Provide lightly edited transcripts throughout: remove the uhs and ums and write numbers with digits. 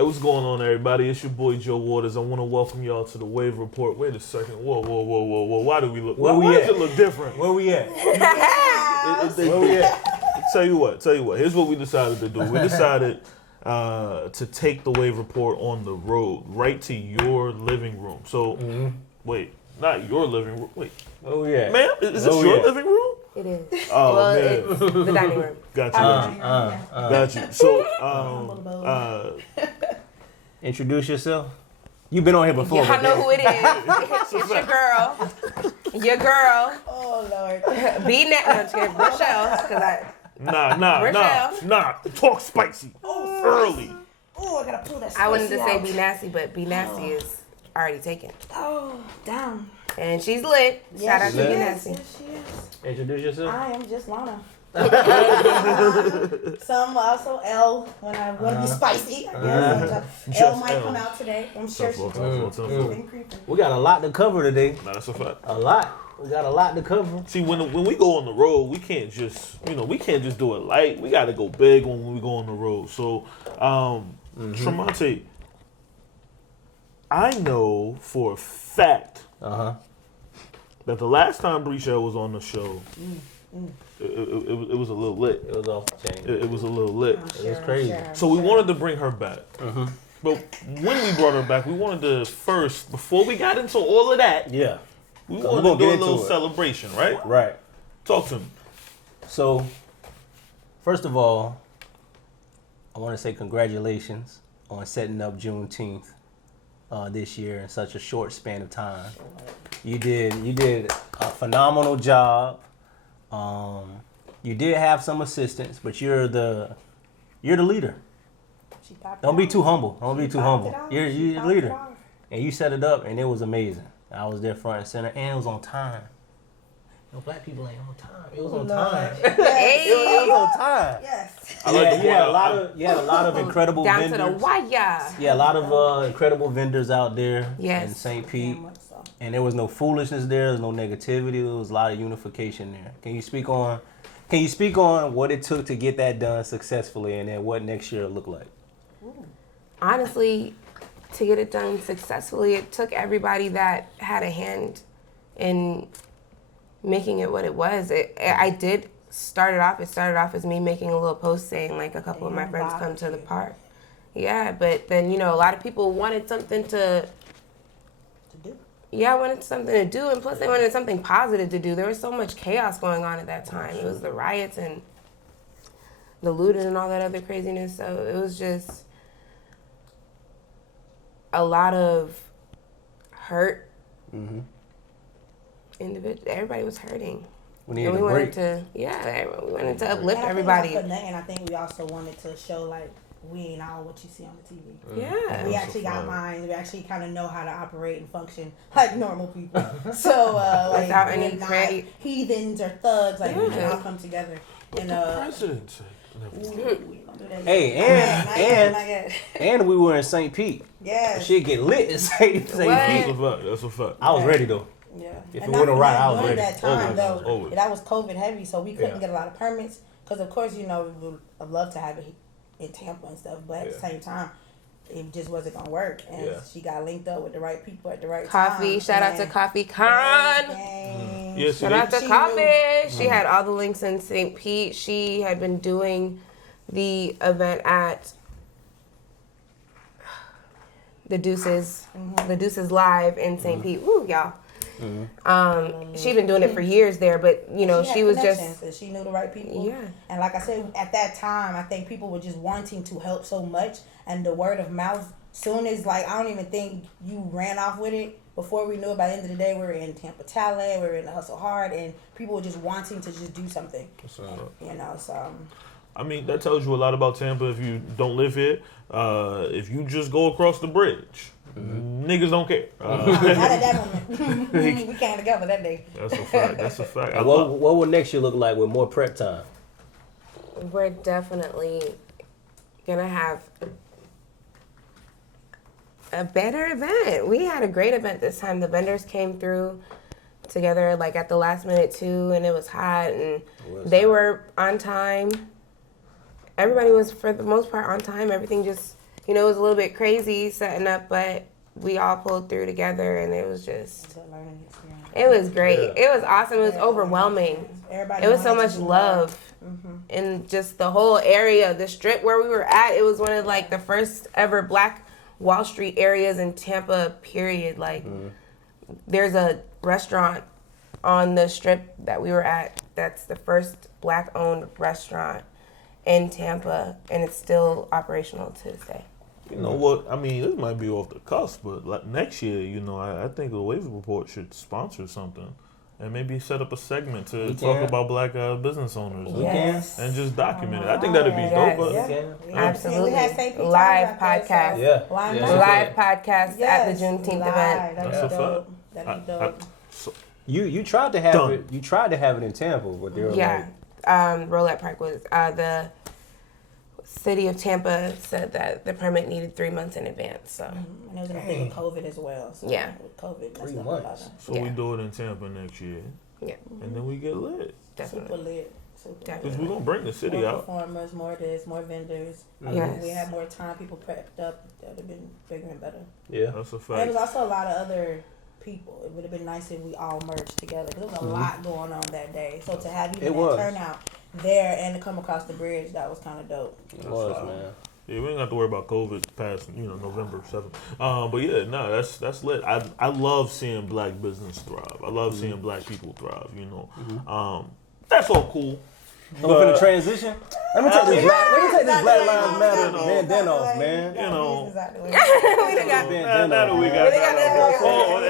Hey, what's going on, everybody? It's your boy Joe Waters. I want to welcome y'all to the Wave Report. Wait a second. Whoa. Why do we look? Why does it look different? Where we at? Where we at? Tell you what. Here's what we decided to do. We decided to take the Wave Report on the road, right to your living room. So, wait, not your living room. Wait. Oh yeah. Ma'am, is this your living room? It is. Oh, well, man. it's the dining room. Got you. So, introduce yourself. You've been on here before. Yeah, I know who it is. It's your girl. Your girl. Oh, Lord. Be next. No, Brichel. Nah. Talk spicy. Early. Oh, I gotta pull that I wanted to say out. Be Nasty, but Be Nasty is already taken. Oh, damn. And she's lit. Shout out to Be Yes, Nasty. yes, she is. Introduce yourself. I am just Lana. Some also L when I want to be spicy. I guess. L might come out today. I'm sure she will. We got a lot to cover today. Nah, that's a fact. A lot. We got a lot to cover. See, when we go on the road, we can't just do it light. We got to go big when we go on the road. So, Tremonte, I know for a fact that the last time Brichel was on the show, it was a little lit. It was off the chain. It was a little lit. It was crazy. So we wanted to bring her back. But when we brought her back, we wanted to first, before we got into all of that, Yeah. we We're wanted gonna to do get a into little it. celebration, right? Right. Talk to me. So, first of all, I want to say congratulations on setting up Juneteenth this year in such a short span of time. You did a phenomenal job. You did have some assistance, but you're the leader. Don't be too humble. You're the leader, and you set it up, and it was amazing. I was there front and center, and it was on time. Black people ain't on time. It was on time. Hey. It was on time. Yes. I You had a lot of incredible Down vendors. to the wire. Yeah, a lot of incredible vendors out there Yes. in St. Pete. And there was no foolishness there. There was no negativity. There was a lot of unification there. Can you speak on what it took to get that done successfully, and then what next year will look like? Honestly, to get it done successfully, it took everybody that had a hand in making it what it was. It started off as me making a little post saying like a couple of my friends come to the park. Yeah, but then, a lot of people wanted something to do. Yeah, wanted something to do, and plus they wanted something positive to do. There was so much chaos going on at that time. It was the riots and the looting and all that other craziness. So it was just a lot of hurt. Everybody was hurting. We needed And a we break. wanted to uplift everybody. And I think we also wanted to show like we ain't all what you see on the TV. Yeah. We actually got minds. We actually kind of know how to operate and function like normal people. So like without any we're not credit, heathens or thugs. Like we can all come together. And President said. Hey, and we were in St. Pete. Yes. Shit get lit in St. Pete. That's a fact. I was ready though. Yeah. If it went right, I was ready. That time Always. that was COVID heavy, so we couldn't get a lot of permits. Because of course, we would have loved to have it in Tampa and stuff, but at the same time, it just wasn't gonna work. And she got linked up with the right people at the right time. Shout out to Coffee Con. Shout out to Coffee. She had all the links in St. Pete. She had been doing the event at the Deuces Live in St. Pete. Woo, y'all. She'd been doing it for years there, but she was just. And she knew the right people. Yeah. And like I said, at that time, I think people were just wanting to help so much, and the word of mouth. Soon as I don't even think you ran off with it. Before we knew it, by the end of the day, we were in Tampa Talent, we were in the Hustle Hard, and people were just wanting to just do something. So. I mean, that tells you a lot about Tampa if you don't live here. If you just go across the bridge, niggas don't care. Not at that moment. We came together that day. That's a fact. What will next year look like with more prep time? We're definitely gonna have a better event. We had a great event this time. The vendors came through together at the last minute too, and it was hot, and they were on time. Everybody was, for the most part, on time. Everything just you know, it was a little bit crazy setting up, but we all pulled through together, and it was just, it was great. Yeah. It was awesome. It was overwhelming. Everybody It was so wanted much to do love. In just the whole area, the strip where we were at, it was one of like the first ever Black Wall Street areas in Tampa, period. Like, there's a restaurant on the strip that we were at that's the first Black-owned restaurant in Tampa, and it's still operational to this day. You know what? I mean, this might be off the cusp, but like next year, you know, I think the Wave Report should sponsor something. And maybe set up a segment to talk about Black business owners Yes. and just document it. I think that'd be dope. Absolutely. We had St. Pete Live Times out there, podcast. so Yeah. why Yeah. not? Live podcast at the Juneteenth Live. event. That'd That's be a dope. fact. That'd be dope. You tried to have Done. it. You tried to have it in Tampa, but they were Yeah. Rolette Park was the city of Tampa said that the permit needed 3 months in advance. So And it was in a thing with COVID as well. So Yeah. With COVID, 3 that's not months. about So Yeah. we do it in Tampa next year, yeah, and then we get lit. definitely. Super lit. Super Definitely. Because we're going to bring the city more out. performers, more this, more vendors. Yes. We had more time, people prepped up. That would have been bigger and better. Yeah. That's a And fact. there was also a lot of other people. It would have been nice if we all merged together. 'Cause there was a lot going on that day. So to have even It that was. turnout there and to come across the bridge, that was kind of dope. It was, That's man. Yeah, we ain't got to worry about COVID past, November 7th. But yeah, no, that's lit. I love seeing Black business thrive. I love seeing Black people thrive, That's all cool. So we finna transition. Let me take this Black Lives Matter bandana off, man. You know. We done got Now that we got that. Oh,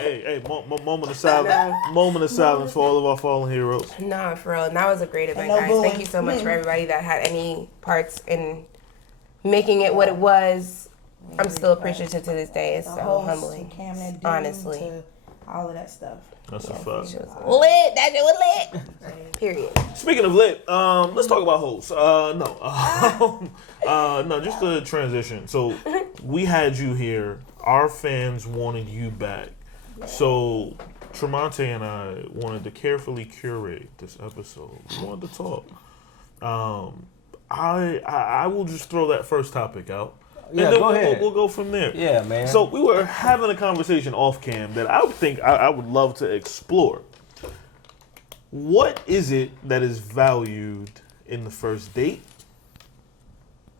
hey, moment of silence. Moment of silence for all of our fallen heroes. No, for real. And that was a great event, no guys. booing. Thank you so much for everybody that had any parts in making it what it was. I'm still appreciative to this day. It's The so host, humbling. to Cam, that dude, Honestly. to all of that stuff. That's a She fact. was lit. That shit was lit. Period. Speaking of lit, let's talk about hosts. No, just the transition. So we had you here. Our fans wanted you back. So Tremonte and I wanted to carefully curate this episode. We wanted to talk. I will just throw that first topic out. Yeah, and then go ahead. We'll go from there. Yeah, man. So we were having a conversation off cam that I would think I would love to explore. What is it that is valued in the first date?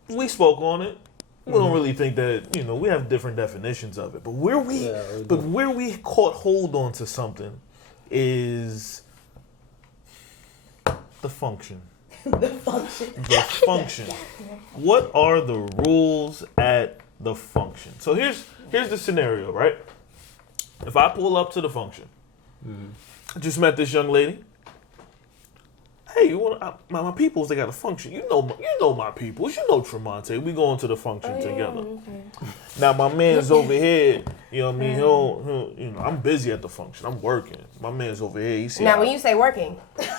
We spoke on it. We don't really think that, we have different definitions of it. But where we caught hold on to something is the function. The function. The function. What are the rules at the function? So here's the scenario, right? If I pull up to the function, I just met this young lady. Hey, you want my peoples? They got a function. You know my peoples. You know Tremonte. We going to the function together. Okay. Now my man's over here. You know what I mean? He'll I'm busy at the function. I'm working. My man's over here. He see Now, when you say working,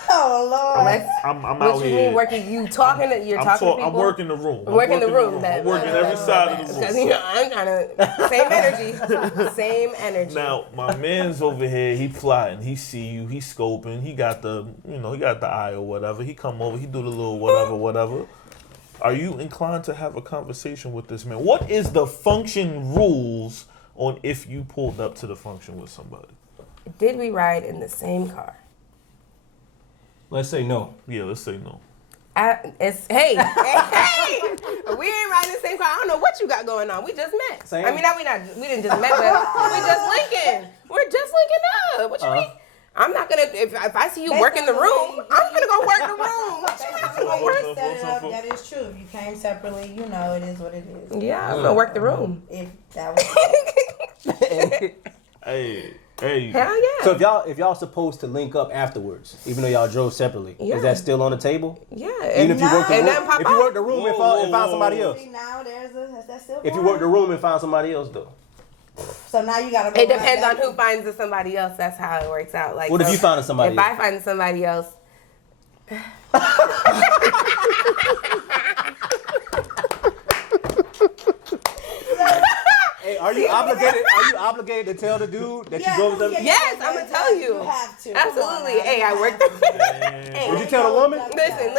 Oh, Lord. I'm what out you here. mean working? You talking? You're talking to people? I'm working the room. Working the room. I'm working every side of the room. Because I'm trying to same energy, same energy. Now my man's over here. He plotting. He see you. He scoping. He got the eye or whatever. He come over. He do the little whatever. Are you inclined to have a conversation with this man? What is the function rules on if you pulled up to the function with somebody? Did we ride in the same car? Let's say no. Yeah, let's say no. Hey, we ain't riding the same car. I don't know what you got going on. We just met. Same. I mean, we didn't just met, but we just linking. We're just linking up. What you mean? I'm not gonna if I see you work in the room, I'm gonna go work the room. What you mean I'm gonna work? Set it up, that is true. If you came separately, it is what it is. Yeah, I'm gonna work the room. If that was Hey. Hell yeah. So if y'all supposed to link up afterwards, even though y'all drove separately, Yeah. is that still on the table? Yeah. Even if you work the and room, nothing pop if you up? work the room and found somebody else. now that's still If you going work the room and found somebody else though. So now you gotta go It right depends back. on who finds somebody else. That's how it works out. Like, What if you found somebody If else? I find somebody else, Hey, are you obligated to tell the dude that you drove them? yes, I'm gonna tell you. You have to. Absolutely. Hey, I work the. Would you tell the woman? Listen.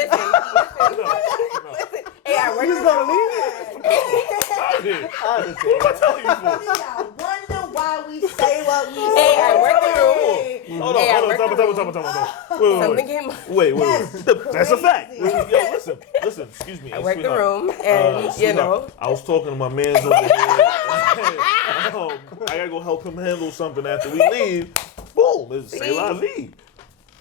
Hey, I work. You just gonna leave it? I understand. What am I telling you for? Y'all wonder why we say what we say. Hey, I worked the room. Hold Hey, I on. worked the room. Something came up. Wait. Yes. That's a fact. Yo, listen. Excuse me. I worked the sweetheart. room, and you Sweetheart, know. I was talking to my man's over there. I gotta go help him handle something after we leave. Boom. It's say la vie.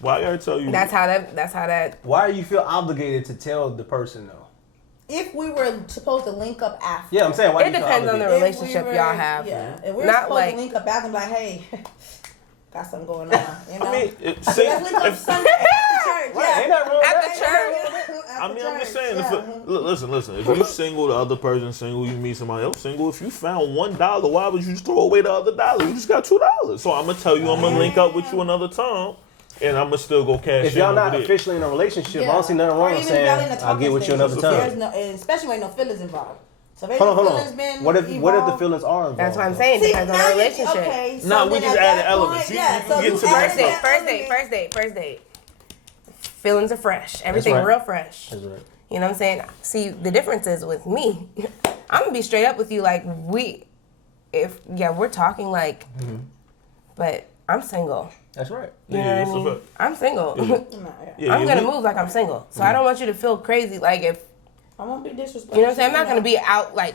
Well, I gotta tell you. That's how that. Why do you feel obligated to tell the person though? If we were supposed to link up after. Yeah, I'm saying why It do you feel depends on the obligated? relationship y'all have. Yeah. If we're Not supposed like- to link up after and be like, hey, got something going on. You know? I mean, Let's link up Sunday after church. Right, ain't Yeah. that wrong? After church. I mean, I'm just saying. Listen. If you single, the other person single, you meet somebody else single. If you found $1, why would you just throw away the other $1? You just got $2. So I'm gonna tell you, I'm gonna link up with you another time, and I'm gonna still go cash If in y'all over not there. officially in a relationship, I don't see nothing Or wrong with even if y'all in saying the I'll talking get with you stage, another if time. there's no, and especially when ain't no feelings involved. So if ain't Hold no on. feelings been What if the involved- feelings are involved? That's what I'm saying. See, Depends on now the you- relationship. Okay, so Nah, we then just at added that elements. point, You- yeah, you so get you to the added next that First element. date. Feelings are fresh. Everything right. real fresh. That's right. You know what I'm saying? See, the difference is with me, I'm gonna be straight up with you. Like we're talking like, but I'm single. That's right. You Yeah, know that's what I a mean? fact. I'm single. Yeah, I'm gonna we- move like I'm single. So I don't want you to feel crazy. Like if I won't be disrespectful. you know what I'm saying, I'm not gonna be out like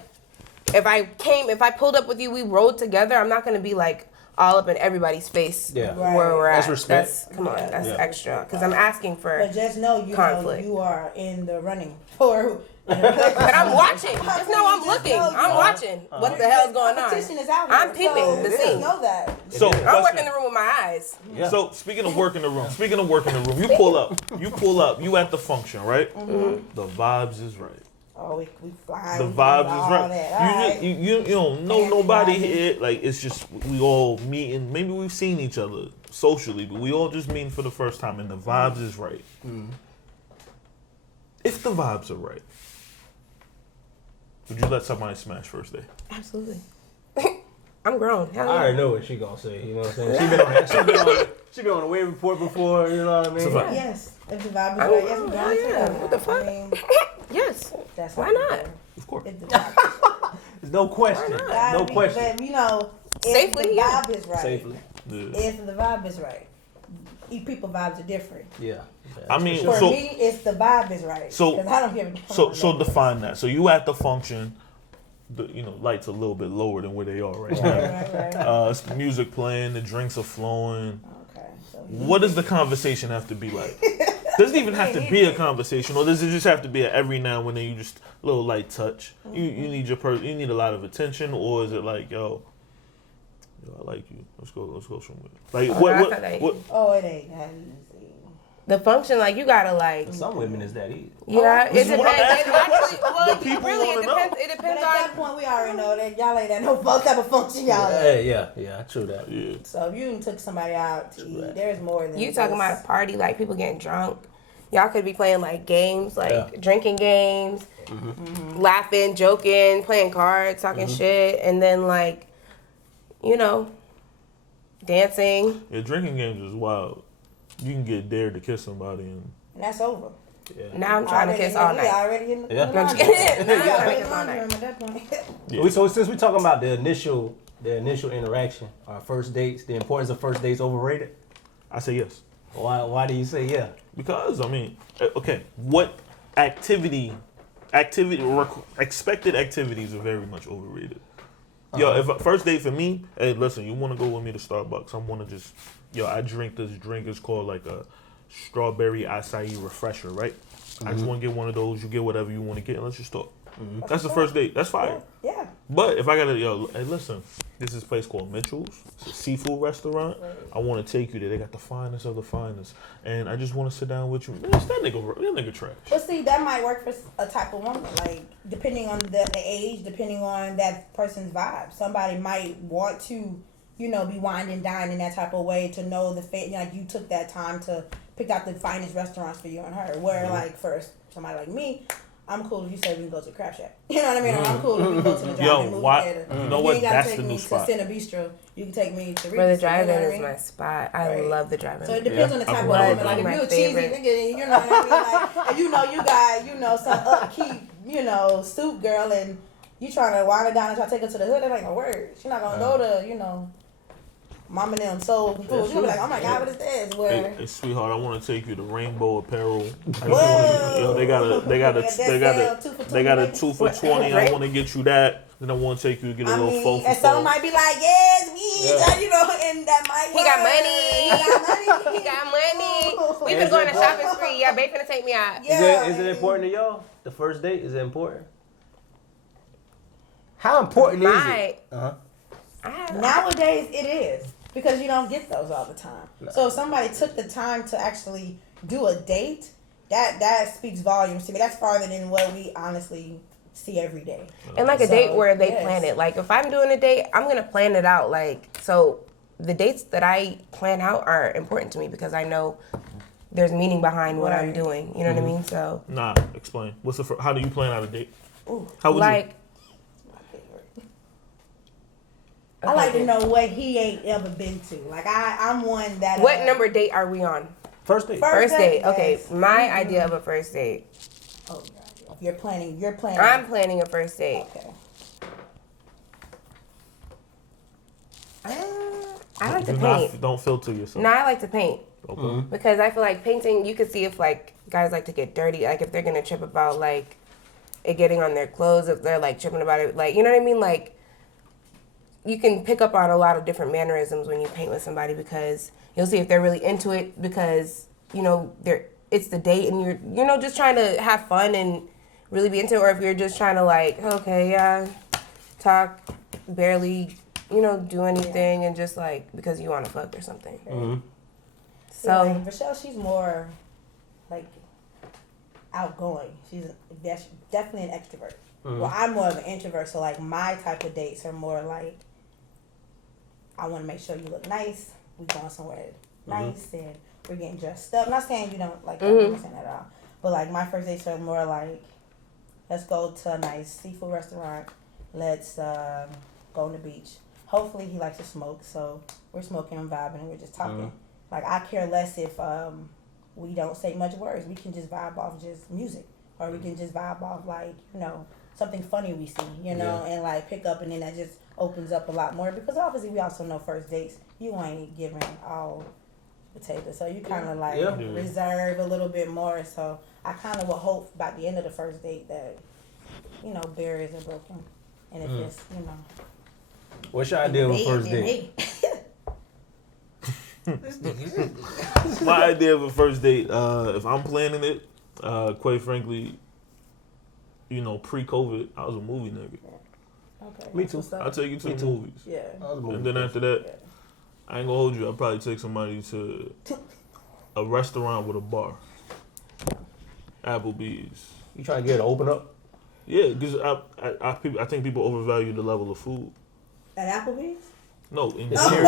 if I pulled up with you, we rode together. I'm not gonna be like all up in everybody's face. Yeah. where we're That's at. respect. Come on, that's Yeah. extra. Because I'm asking for. But just know conflict. you are in the running for. But I'm watching. Just know I'm looking. I'm watching. What the hell's going on? Competition is out here. I'm peeping the just scene. know that. So, I'm question. working the room with my eyes. Yeah. So speaking of work in the room, you pull up, you at the function, right? The vibes is right. Oh, we flying. The we vibes all is right. that. You don't know Fancy nobody vibes. here. Like it's just we all meeting. Maybe we've seen each other socially, but we all just meeting for the first time, and the vibes is right. If the vibes are right, would you let somebody smash first day? Absolutely. I'm grown. Hell I yeah. already know what she gonna say. You know what I'm saying? She been on the wave report before. You know what I mean? It's a fact. Yes, if the vibe is Oh, right, yes, we hell going yeah. to. What the fuck? I mean, Yes. that's Why how we not? go. Of course. If the vibe There's no question. Why not? gotta No be- question. But you know, if Safely, the yeah. vibe is right. Safely. Yeah. If the vibe is right. People vibes are different. Yeah. I mean, For so me, it's the vibe is right. So- 'Cause I don't give a so define that. So you at the function. The lights a little bit lower than where they are right now. right. It's the music playing, the drinks are flowing. Okay. So What does the conversation have to be like? Doesn't even have to be a conversation, or does it just have to be a every now and then you just a little light touch? You need you need a lot of attention, or is it like yo, I like you. Let's go somewhere. Like Oh, what no, I what thought that- what? Oh, it ain't that easy. The function, like you gotta like. Some women is that easy. Yeah, This it is what I'm depends. asking It the actually, question. well, The people really, wanna it know. depends. It But depends at that on. point, we already know that y'all ain't at no type of function y'all at. Yeah, true that. Yeah. So if you took somebody out to eat, there's more than You talking just- about a party, like people getting drunk. Y'all could be playing like games, like Yeah. drinking games, laughing, joking, playing cards, talking shit, and then like, dancing. Yeah, drinking games is wild. You can get dared to kiss somebody and And that's over. Now I'm trying to kiss all We night. already in the Yeah. No, I'm laundry just kidding. room. Now I'm We trying to already in kiss the all laundry night. room at that point. yeah. So since we talking about the initial interaction, our first dates, the importance of first dates overrated. I say yes. Why do you say yeah? Because I mean, okay, what expected activities are very much overrated. Yo, if first date for me, hey, listen, you want to go with me to Starbucks? I want to just, I drink this drink. It's called like a strawberry acai refresher, right? I just want to get one of those. You get whatever you want to get, and let's just talk. That's the first date. That's fire. Yeah. But if I gotta, hey, listen, this is a place called Mitchell's. It's a seafood restaurant. I want to take you there. They got the finest of the finest, and I just want to sit down with you. Man, that nigga trash. But see, that might work for a type of woman. Like, depending on the age, depending on that person's vibe. Somebody might want to, be wine and dine in that type of way to know like you took that time to pick out the finest restaurants for you and her. Where, like, for somebody like me, I'm cool if you say we can go to the Crab Shack. You know what I mean? Or I'm cool if we can go to the drive-in movie theater. You know what? ain't gotta That's take the me new to spot. Cine Bistro. You can take me to Bro, the Reese's, drive-in you know what I is mean? my spot. I Right. love the drive-in. So it depends on the type of I woman. Like if my you're a cheesy favorite. nigga, you know what I mean? Like, and you got, some upkeep, suit girl, and you trying to wind her down and try to take her to the hood, that ain't no word. She's not gonna go to, mom and them soul food. You're gonna be like, oh my God, what is this? Where Hey, sweetheart, I want to take you to Rainbow Apparel. Whoa. They got a 2 for $20. I want to get you that. Then I want to take you to get a little 4 for $4. And some might be like, yes, and that might He got money. He got money. We been going to shopping spree. Yeah, babe finna take me out. Yeah. Is it important to y'all? The first date, is it important? How important is it? Nowadays, it is. Because you don't get those all the time. No. So if somebody took the time to actually do a date, that speaks volumes to me. That's farther than what we honestly see every day. And like a date where they plan it. Like if I'm doing a date, I'm gonna plan it out. Like so, the dates that I plan out are important to me because I know there's meaning behind what I'm doing. You know what I mean? So Nah, explain. How do you plan out a date? Ooh. How would like. you? I like to know what he ain't ever been to. Like I'm one that. What number date are we on? First date. First date. Yes. Okay, my idea of a first date. Oh, God. If you're planning. I'm planning a first date. Okay. I like to Do paint. don't filter yourself. No, I like to paint. Okay. Because I feel like painting, you could see if like guys like to get dirty, like if they're gonna trip about like it getting on their clothes, if they're like tripping about it, like you know what I mean, like you can pick up on a lot of different mannerisms when you paint with somebody because you'll see if they're really into it because it's the date and you're just trying to have fun and really be into it, or if you're just trying to like talk, barely do anything and just like because you want to fuck or something. Mm-hmm. So like, Brichel, she's more like outgoing. She's definitely an extrovert. Mm-hmm. Well, I'm more of an introvert, so like my type of dates are more like I want to make sure you look nice. We going somewhere nice and we're getting dressed up. I'm not saying you don't like that. I'm not saying that at all. But like my first dates are more like let's go to a nice seafood restaurant. Let's go on the beach. Hopefully he likes to smoke, so we're smoking and vibing and we're just talking. Mm-hmm. Like I care less if we don't say much words. We can just vibe off just music, or we can just vibe off like something funny we see, and like pick up, and then that just opens up a lot more because obviously we also know first dates you ain't giving all potatoes, so you kind of like reserve a little bit more. So I kind of would hope by the end of the first date that barriers are broken, and if it's What's your idea of a first date? My idea of a first date, if I'm planning it, quite frankly, pre-COVID, I was a movie nigga. Okay. Me too. I'll take you to the movies. Yeah. And then after that, I ain't gonna hold you. I'll probably take somebody to a restaurant with a bar. Applebee's. You trying to get it to open up? Yeah, because I think people overvalue the level of food. At Applebee's? No, in The serious.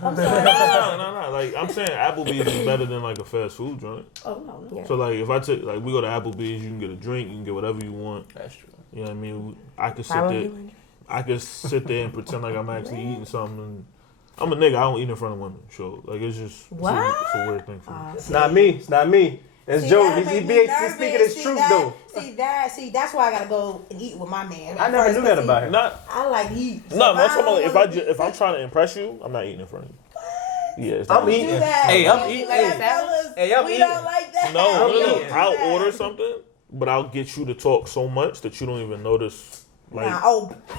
I'm sorry. No. Like I'm saying, Applebee's is better than like a fast food joint. Oh no. Yeah. So like if I take we go to Applebee's, you can get a drink, you can get whatever you want. That's true. You know what I mean? I could sit there and pretend like I'm actually eating something. And I'm a nigga. I don't eat in front of women. So like it's just it's a weird thing for me. It's not me. It's Joe. He's speaking his truth though. That's why I gotta go and eat with my man. I never knew that about him. I like to eat. No, I'm talking about if I'm trying to impress you, I'm not eating in front of you. Yeah, I'm eating. Hey, I'm eating. Hey, I'm eating. We don't like that. No. I'll order something, but I'll get you to talk so much that you don't even notice. Like,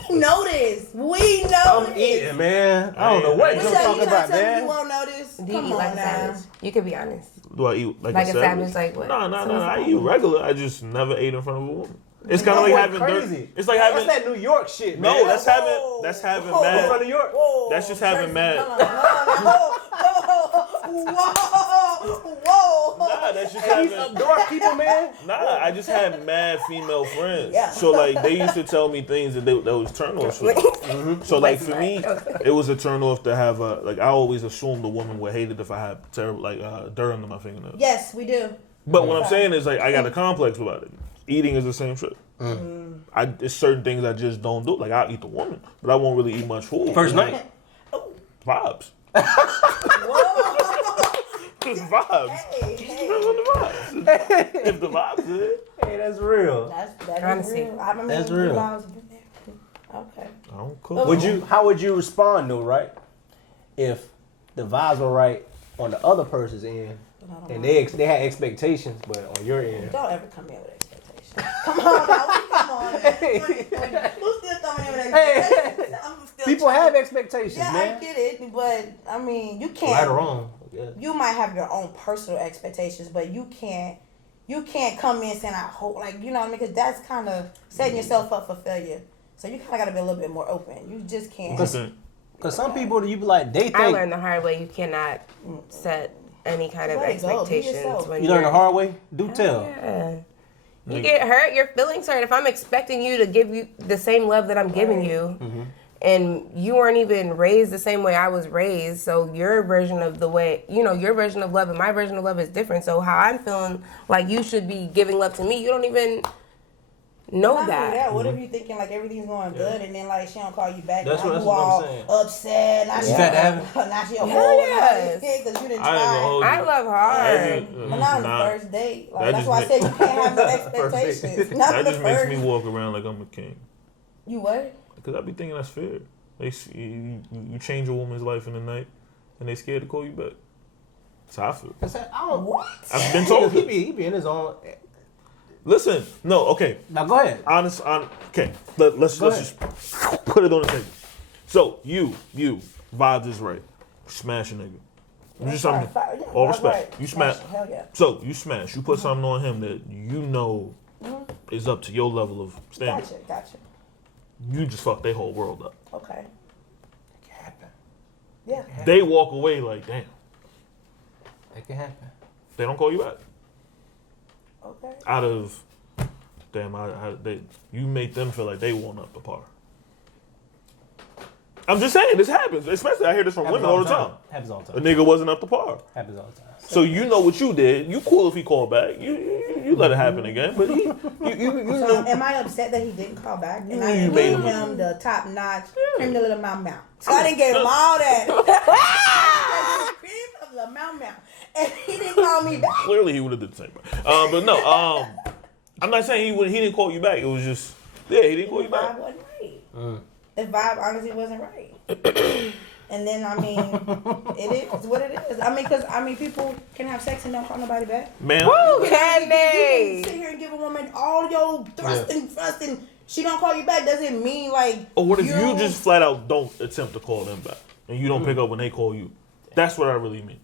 notice. We notice. I'm eating, man. I don't know what you're talking about, man. You won't notice. Do you eat like a savage? You could be honest. Do I eat like a savage? Like what? No. I eat regular. I just never ate in front of a woman. It's kind of like having crazy. It's like having that's that New York shit, man. No, that's having mad. In front of New York. That's just having mad. Whoa. Nah, that's just having up north people, man. Nah, I just had mad female friends. Yeah. So like they used to tell me things that was turn offs for me. Mm-hmm. So like for me, it was a turn off to have I always assumed the woman would hate it if I had terrible dirt under my fingernails. Yes, we do. But what I'm saying is like I got a complex about it. Eating is the same shit. It's certain things I just don't do. Like I'll eat the woman, but I won't really eat much food. First night? Vibes. Whoa. Just vibes. Hey. Depends on the vibes. If the vibes is Hey, that's real. That Honestly. is real. I mean, That's real. I was been there. Okay. I don't cook. How would you respond though, right? If the vibes were right on the other person's end, and they had expectations, but on your end, Don't ever come in with expectations. Come on, now. Come on. Man. Who's still coming in with expectations? I'm still people trying have to- expectations, Yeah, man. I get it, but I mean, you can't. Right or wrong. Yeah. You might have your own personal expectations, but you can't come in saying I hope, like, you know what I mean? Because that's kind of setting yourself up for failure. So you kind of got to be a little bit more open. You just can't. Because some people, you be like, they think. I learned the hard way. You cannot set any kind of Let it go. Be expectations yourself. when You learn the you're- hard way? Do tell. Yeah. You get hurt, your feelings hurt. If I'm expecting you to give you the same love that I'm giving you, and you weren't even raised the same way I was raised, so your version of the way, your version of love and my version of love is different. So how I'm feeling like you should be giving love to me, you don't even know Not only that. What if you thinking like everything's going good and then like she don't call you back? That's now what- you that's what I'm all saying. upset. Now You she had to have now she a Hell whole yes. because you didn't I ain't gonna try. hold I love hard. But not on the first date. Like, That that's just why I make- said you can't have no First date. expectations. Not That on the just makes first. me walk around like I'm a king. You what? Because I be thinking that's fair. You change a woman's life in the night, and they scared to call you back. That's how I feel. What? I've been told He it. be in his own. Listen, no, okay. Now go ahead. Okay. Let's Go ahead. just put it on the table. So you, vibes is right. Smash a nigga. You just Fire, something. yeah, All that's respect. right. You smash. Hell yeah. So you smash. You put something on him that you know is up to your level of standard. Gotcha. You just fuck their whole world up. Okay. It can happen. Yeah. They walk away like, damn. It can happen. They don't call you back. Okay. Out of, damn, you make them feel like they won't up the par. I'm just saying, this happens. Especially I hear this from women all the time. Happens all the A time. nigga wasn't up to par. Happens all the time. So you know what you did. You cool if he called back. You let it happen again. But you So know. am I upset that he didn't call back? And I You didn't made give him- him the top notch cream de la mouth. So I didn't give him all that. Cream of the mouth. And he didn't call me back. Clearly he would have did the same. But no, I'm not saying he didn't call you back. It was just, he didn't call you The vibe back. wasn't right. The vibe honestly wasn't right. And then, I mean, it is what it is. I mean, because, people can have sex and don't call nobody back. Man, Woo, You can can sit they? here and give a woman all your thrust and she don't call you back doesn't mean like. or what if you just flat out don't attempt to call them back and you don't pick up when they call you? That's what I really mean.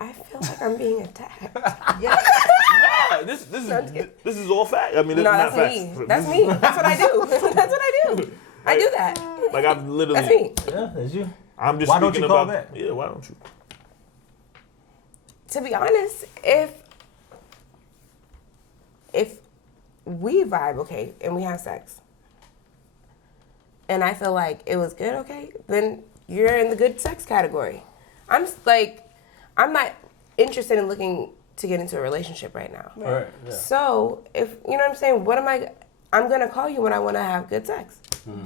I feel like I'm being attacked. Yeah. Nah, this is all fact. I mean, No, it's that's not me. facts. That's me. That's what I do. That's what I do. I do that. Like I've literally. That's me. Yeah, that's you. I'm just. Why don't speaking you call about, back? Yeah, why don't you? To be honest, if we vibe, okay, and we have sex, and I feel like it was good, okay, then you're in the good sex category. I'm not interested in looking to get into a relationship right now. All right. Yeah. So if you know what I'm saying, I'm gonna call you when I want to have good sex.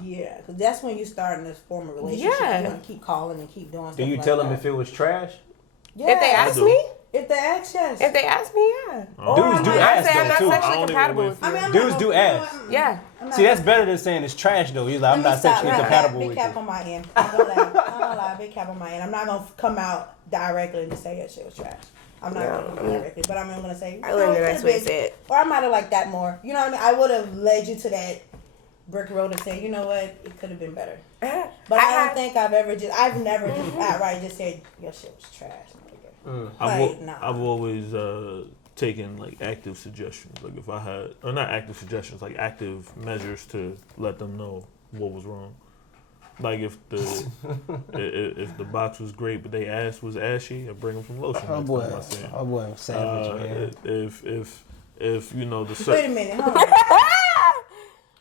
Yeah, because that's when you start in this form of relationship. Yeah. You want to keep calling and keep doing stuff. Do you like tell that. them if it was trash? Yeah. If they ask do. me, If they ask, yes. if they ask me, yeah. Dudes do I ask say I'm not though too. I sexually don't even compatible wait with for you. I mean, I'm Dudes not do gonna- ask. Yeah. I'm not See, that's gonna- better than saying it's trash though. He's like, I'm Let me not stop. sexually Big compatible Big with cap you. on my end. I'm gonna lie. I'm gonna lie. Big cap on my end. I'm not gonna come out directly and just say that shit was trash. I'm not gonna come out directly, but I'm gonna say. I learned the it nice way to could've say been- it. Or I might have liked that more. You know what I mean? I would have led you to that brick road and say, you know what, it could have been better. But I don't think I've never just outright just said your shit was trash. I've always taken like active suggestions. Like if I had, or not active suggestions, like active measures to let them know what was wrong. Like if the box was great but they ass was ashy, I bring them some lotion. Oh next boy, time I see 'em. oh boy, savage man. If you know the Wait a minute, hold on.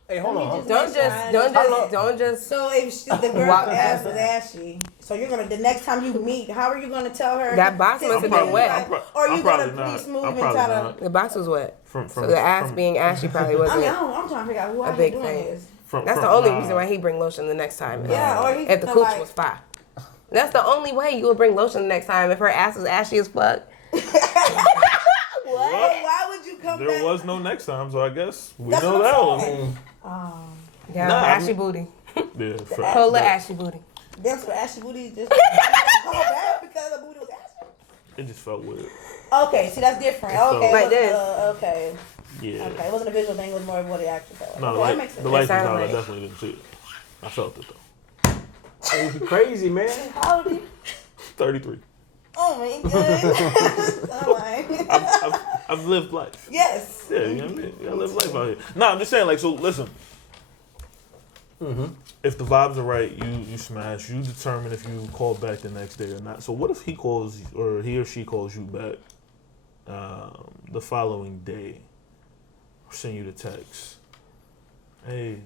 Hey, hold on. Don't just. So if the girl's Walk ass past was ashy, so you're gonna the next time you meet, how are you gonna tell her That box must have been wet. Or you gonna probably please not. move I'm into probably the? not. The box was wet. From So the ass being ashy probably I wasn't. mean, I'm trying to figure out who a I'm big doing thing. this. That's the only reason why he bring lotion the next time. Yeah, or he If the feel cooch like- was fire. That's the only way you would bring lotion the next time if her ass was ashy as fuck. Why would you come there back. was no next time, so I guess we That's know what that I'm one. saying. Yeah, Nah, ashy booty. Yeah, Whole little ashy booty. That's what ashy booty just go back because the booty was ashy. it just felt weird. Okay, see that's different. So- Okay, Like it this. wasn't, okay, Yeah. okay. It wasn't a visual thing. It was more of what it actually felt. No, Okay, like that makes sense. the lights was sounded out. I like- definitely didn't see it. I felt it though. It's crazy, man. How old are you? 33. Oh my god. Oh my. I've lived life. Yes. Yeah, you know what I mean? I live life out here. No, I'm just saying, like, so listen. If the vibes are right, you smash. You determine if you call back the next day or not. So what if he calls or he or she calls you back the following day? Or send you the text. Hey,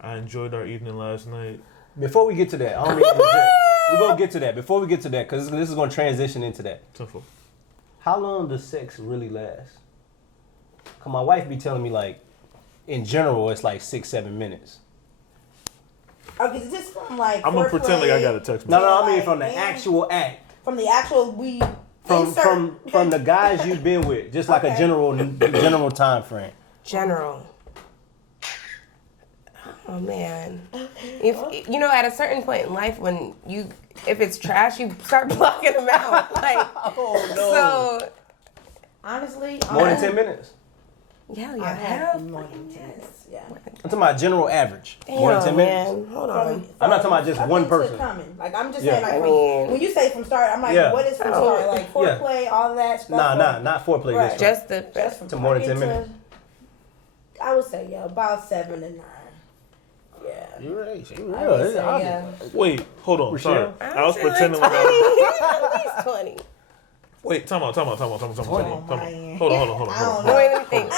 I enjoyed our evening last night. Before we get to that, I don't mean to interject. We're going to get to that. Before we get to that, because this is going to transition into that. Simple. How long does sex really last? Because my wife be telling me, like, in general, it's like 6-7 minutes. Okay, is this from like? I'm gonna pretend like I got a text. No, I mean like, from the man. actual act. From the actual From the guys you've been with, just like a Okay. general time frame. General. Oh man. If you know, at a certain point in life, when if it's trash, you start blocking them out. Like, Oh so Honestly, more than 10 minutes. yeah, I yeah. have more than 10 minutes. Yeah. I'm talking about general average. More than 10 minutes. Man, hold on. I'm not talking about just one person. Coming. Like I'm just Yeah. saying, like I from, mean- when you say from start, I'm like, Yeah. what is from Oh. start? Like foreplay, all of that stuff. Not foreplay. Right. Just Just the To more than 10 fucking minutes. I would say about 7 to 9. Yeah. you're right. You're I would real. say, yeah. Wait, hold on. Rochelle? Sorry. I was pretending like at least 20. Wait, time out. Hold on. man. Hold on. I don't No, know. wait, let me think.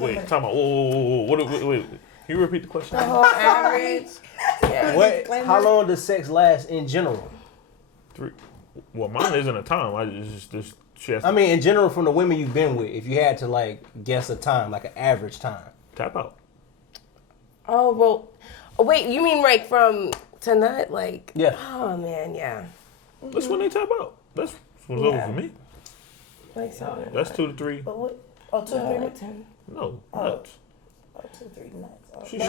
Wait. Time out. Whoa. Wait. Can you repeat the question? The whole average. Yeah. What? How long does sex last in general? 3. Well, mine isn't a time. It's just she has to I mean, in general, from the women you've been with, if you had to like guess a time, like an average time. tap out. Oh, well, wait, you mean like from tonight? Like, Yeah. oh man, yeah. That's when they tap out. That's what's over for me. Like so. That's 2 to 3. But what? Oh, 2 to 3 Like minutes? 10. No, Oh. nuts. Oh, 2 to 3 nuts. Oh. She has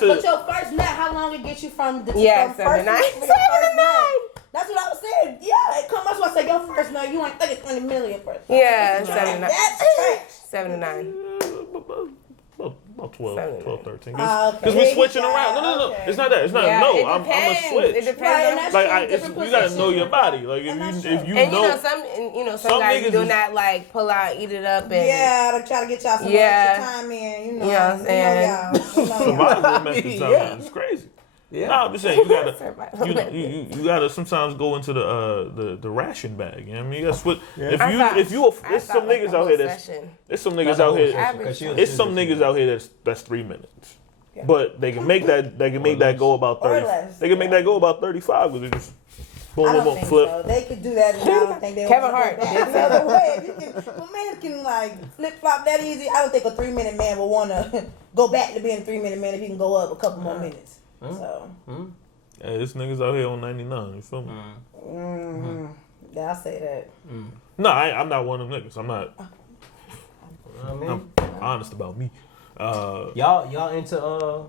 But to. your first nut, how long it gets you from the Yeah, from 7 to 9. first nut to 7 your to first 9. nut? That's what I was saying. Yeah, it come. That's why I say your first nut. You ain't thinking 20 million first. Yeah, That's 7 to 9. That's trash. 7 to 9. About 12, 13. Okay. Because we switching around. No. Okay. It's not that. It's not. Yeah, No, it I'm a depends. switch. It depends Right, on and that's Like true. you Different gotta know your positions. body. Like And that's if true. you and know. some Some guys niggas do is- not like pull out, eat it up, and Yeah, to try to get y'all some Yeah. extra time in. You know, You know what I'm saying? y'all. Survival method Yeah. sometimes. It's crazy. Yeah. No, I'm just saying you gotta Survival you, method. you gotta sometimes go into the ration bag. You know what I mean? You gotta switch. If I you thought- if you I there's thought some like niggas the out whole here that's session. there's some Not niggas the out whole here. session, 'cause she was It's some serious. niggas out here that's 3 minutes. But they can make that go about Or 30. less, They can make yeah. that go about 35 because they just boom I boom don't boom think flip. so. They could do that, and I don't think they Kevin wanna Hart go back did the other way. If you can, a man can like flip flop that easy. I don't think a 3-minute man will want to go back to being a 3-minute man if he can go up a couple more minutes. So, Hey, this niggas out here on 99. You feel me? yeah, I'll say that. No, I'm not one of them niggas. I'm not. I mean, I'm honest about me. y'all into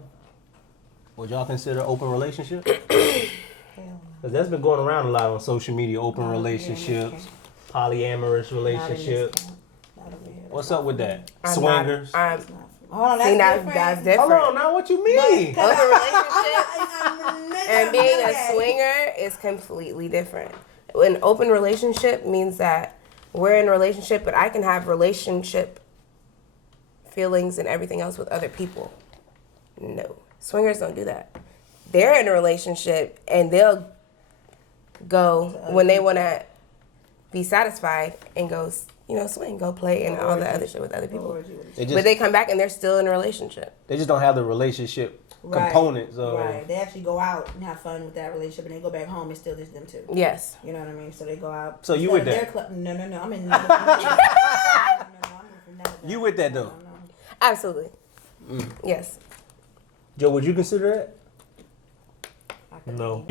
what y'all consider open relationship? Because that's been going around a lot on social media. Open relationships, polyamorous relationships. Not over here. What's up with that? I'm Swingers. Not, Hold on, see, that's that's different. Hold different. on, now what you mean? Open relationship I'm and being a swinger is completely different. An open relationship means that we're in a relationship, but I can have relationship feelings and everything else with other people. No, swingers don't do that. They're in a relationship and they'll go when they want to be satisfied and go, swing, go play and all the other shit with other people. They But just they come back and they're still in a relationship. they just don't have the relationship components. Right, they actually go out and have fun with that relationship, and they go back home and still just them two. Yes. You know what I mean? So they go out. So you instead with of that? their no. I'm in. You with that though? Absolutely. Yes. Joe, would you consider that? I No,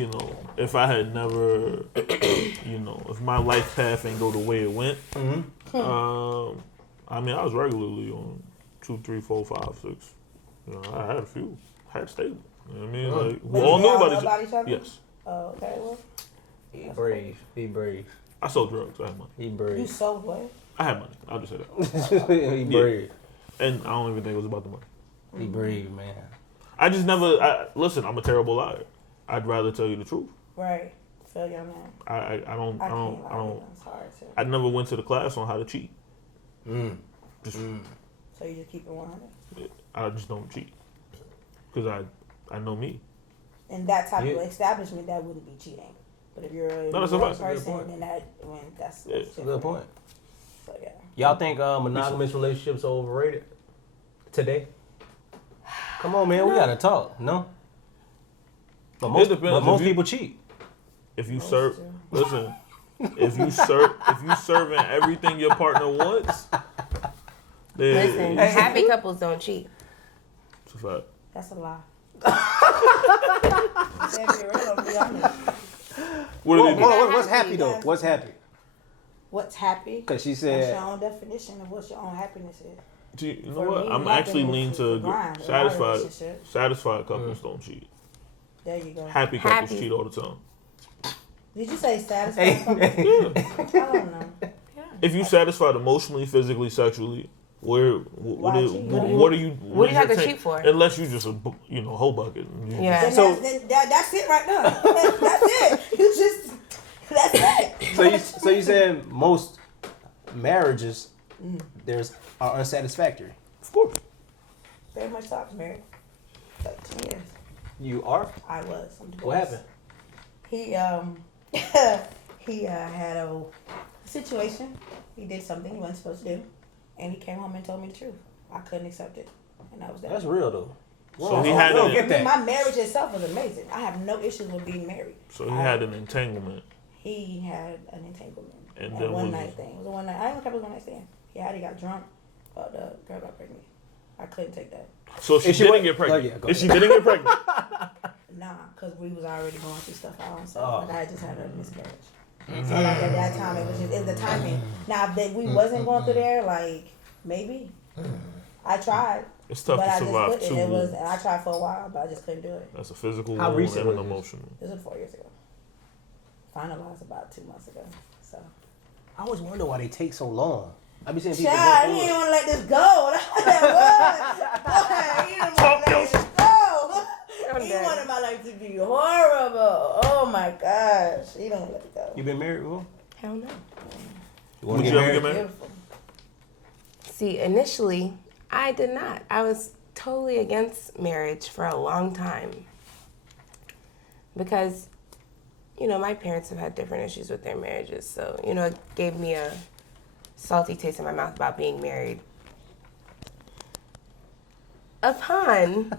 if I had never, if my life path ain't go the way it went, I mean, I was regularly on 2, 3, 4, 5, 6. I had a few. I had stable. You know what I mean? Like, we all knew about each other. Yes. Oh, okay. Well, Be brave. Be brave. I sold drugs. I had money. Be brave. You sold what? I had money. I'll just say that. Be brave. And I don't even think it was about the money. Be brave, man. I just never. Listen, I'm a terrible liar. I'd rather tell you the truth. Right. Feel you, man. I don't. It's hard to. I never went to the class on how to cheat. So you just keep it 100. I just don't cheat because I know me. In that type of establishment, that wouldn't be cheating. But if you're a that's person, then that's a good point. So yeah. Y'all think monogamous relationships are overrated today? Come on, man, we gotta talk. No. But most people cheat. If you serve, listen. If you serving everything your partner wants, then Listen, happy couples don't cheat. It's a fact. That's a lie. What are they doing? What's happy though? What's happy? What's happy? Because she That's said. your own definition of what your own happiness is. You know For what? me, I'm actually lean to grind, satisfied couples don't cheat. There you go. Happy couples cheat all the time. Did you say satisfied couples? I don't know. If you satisfied emotionally, physically, sexually, what do you have to cheat for? Unless you just a whole bucket. Yeah. Then that's it right now. That's it. That's it. So you said most marriages are unsatisfactory. Of course. Very much so. I was married. Like 10 years. You are? I was. I'm divorced. What happened? He had a situation. He did something he wasn't supposed to do, and he came home and told me the truth. I couldn't accept it, and that was that. That's real though. So he had my marriage itself was amazing. I have no issues with being married. So he had an entanglement. He had an entanglement. And a then one night thing. It was a one night. I didn't know if it was a one night stand. He got drunk. But the girl got pregnant. I couldn't take that. So she didn't get pregnant. Oh, yeah, she didn't get pregnant. Nah, because we was already going through stuff our own self. Like I just had a miscarriage. So like at that time, it was the timing. Now that we wasn't going through there, like maybe I tried. It's tough but to I survive just couldn't. And I tried for a while, but I just couldn't do it. That's a physical How wound recent and an was emotional. This was 4 years ago. Finalized about 2 months ago. So I always wonder why they take so long. I be seeing people. Child, he didn't want to let this go. He didn't want to let this go. He wanted my life to be horrible. Oh my gosh. He don't let it go. You been married before? Hell no. Would you ever get married? Beautiful. See, initially, I did not. I was totally against marriage for a long time. Because, my parents have had different issues with their marriages. So, it gave me a salty taste in my mouth about being married. Upon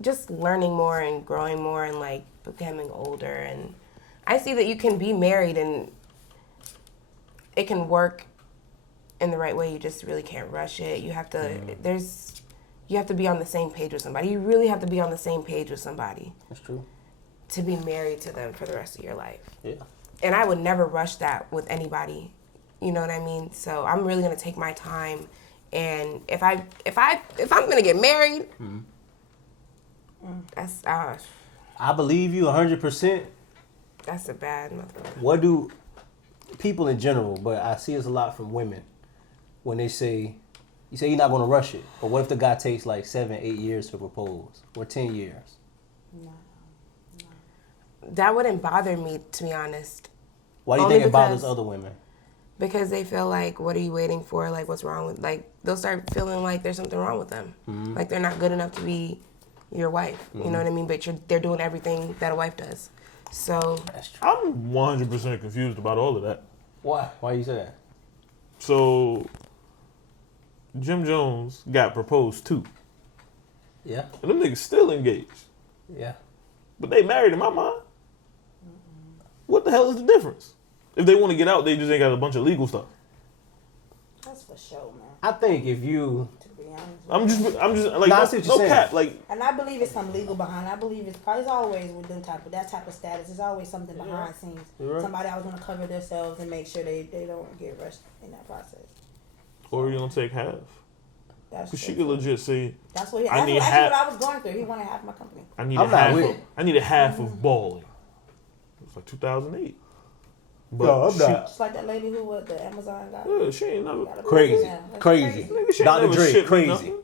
just learning more and growing more and like becoming older, and I see that you can be married and it can work in the right way. You just really can't rush it. You have to you have to be on the same page with somebody. You really have to be on the same page with somebody. That's true. To be married to them for the rest of your life. Yeah. And I would never rush that with anybody. You know what I mean? So I'm really gonna take my time, and if I'm gonna get married, that's I believe you 100%. That's a bad motherfucker. What do people in general, but I see this a lot from women, when they say, you say you're not gonna rush it, but what if the guy takes like 7, 8 years to propose, or 10 years? No. That wouldn't bother me, to be honest. Why do you think it bothers other women? Because they feel like, what are you waiting for? Like, what's wrong with, like, they'll start feeling like there's something wrong with them. Mm-hmm. Like, they're not good enough to be your wife. Mm-hmm. You know what I mean? But they're doing everything that a wife does. So. That's true. I'm 100% confused about all of that. Why? Why you say that? So, Jim Jones got proposed to. Yeah. And them niggas still engaged. Yeah. But they married in my mind. What the hell is the difference? If they want to get out, they just ain't got a bunch of legal stuff. That's for sure, man. I think if you honest. I'm just like, Nah, I see what you're saying. cap. Like, And I believe it's some legal behind it. I believe it's probably always with them that type of status. There's always something behind scenes. Right. Somebody always want to cover themselves and make sure they don't get rushed in that process. or you don't take half. That's Cause she true. could legit say, That's what I need actually half. what I was going through. He wanted half my company. I need I'm a not half. with Of, it. I need a half of balling. It was like 2008. But No, I'm she, not. Just like that lady who was the Amazon guy. Yeah, she ain't never. Got a Crazy. Yeah, that's Crazy. Nigga, she ain't Dr. never Dre, shit me crazy. nothing.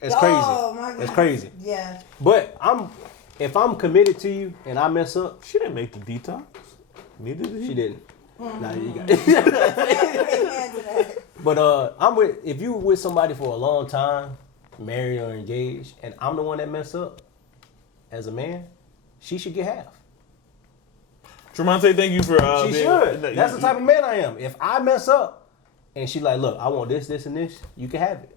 It's crazy. Oh my God. It's crazy. Yeah. But if I'm committed to you and I mess up, She didn't make the detox. Neither did he. she didn't. Nah, you got Amen to that. But if you with somebody for a long time, married or engaged, and I'm the one that mess up as a man, she should get half. Tremonte, thank you for. She being, should. no, That's you- the type of man I am. If I mess up and she like, look, I want this, this, and this, you can have it.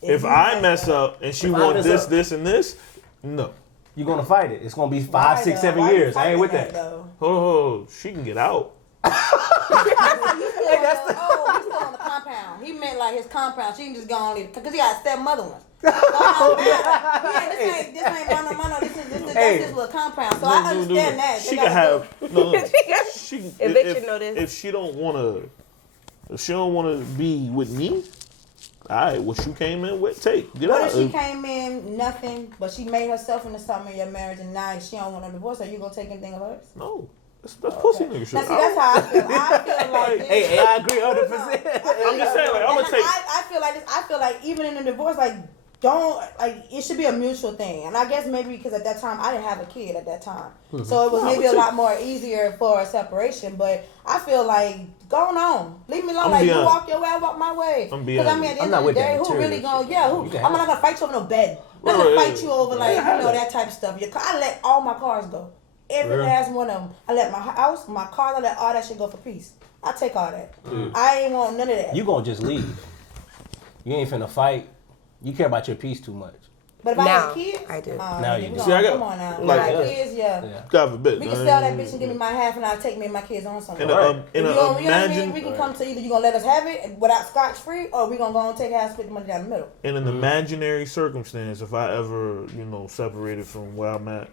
If I mess up and she If I want mess this, up. this, and this, no. You're gonna fight it. It's gonna be Why, 5, 6, though? 7 Why you years. I ain't with fighting that. though? Oh, she can get out. Oh, he's still on the compound. He meant like his compound. She can just go on leave because he got 7 other ones. Yeah, this ain't mano. That's his little compound. So I understand that. She can have. No, she can, Eviction notice. If she don't wanna be with me, all right, what you came in with, take. Get What out. if she came in nothing, but she made herself into something in your marriage, and now she don't want a divorce? Are you gonna take anything of hers? No, that's pussy nigga shit. Now, see, that's how I feel. I feel like this. Hey, I agree 100%. I'm just saying, like, I'm gonna take. I feel like this. I feel like even in a divorce, like don't like it should be a mutual thing. And I guess maybe because at that time I didn't have a kid at that time, so it was maybe a lot more easier for a separation. But I feel like going on, leave me alone. Like you walk your way, I walk my way. Because I mean, at the end of the day, who really gonna? Yeah, who? I'm not gonna fight you over no bed. I'm not gonna fight you over like that type of stuff. I let all my cars go. Every last one of them. I let my house, my car, I let all that shit go for peace. I take all that. I ain't want none of that. You gonna just leave. You ain't finna fight. You care about your peace too much. But if I Now, had kids, I do. Now you do. See, I got- come on now. like- If I had kids, yeah. God forbid. We can sell that bitch and give me my half, and I'll take me and my kids on somewhere. In You a know what I mean? imagine, We can come to either you gonna let us have it without scotch free, or we gonna go and take half, split the money down the middle. in an imaginary circumstance, if I ever, separated from where I'm at,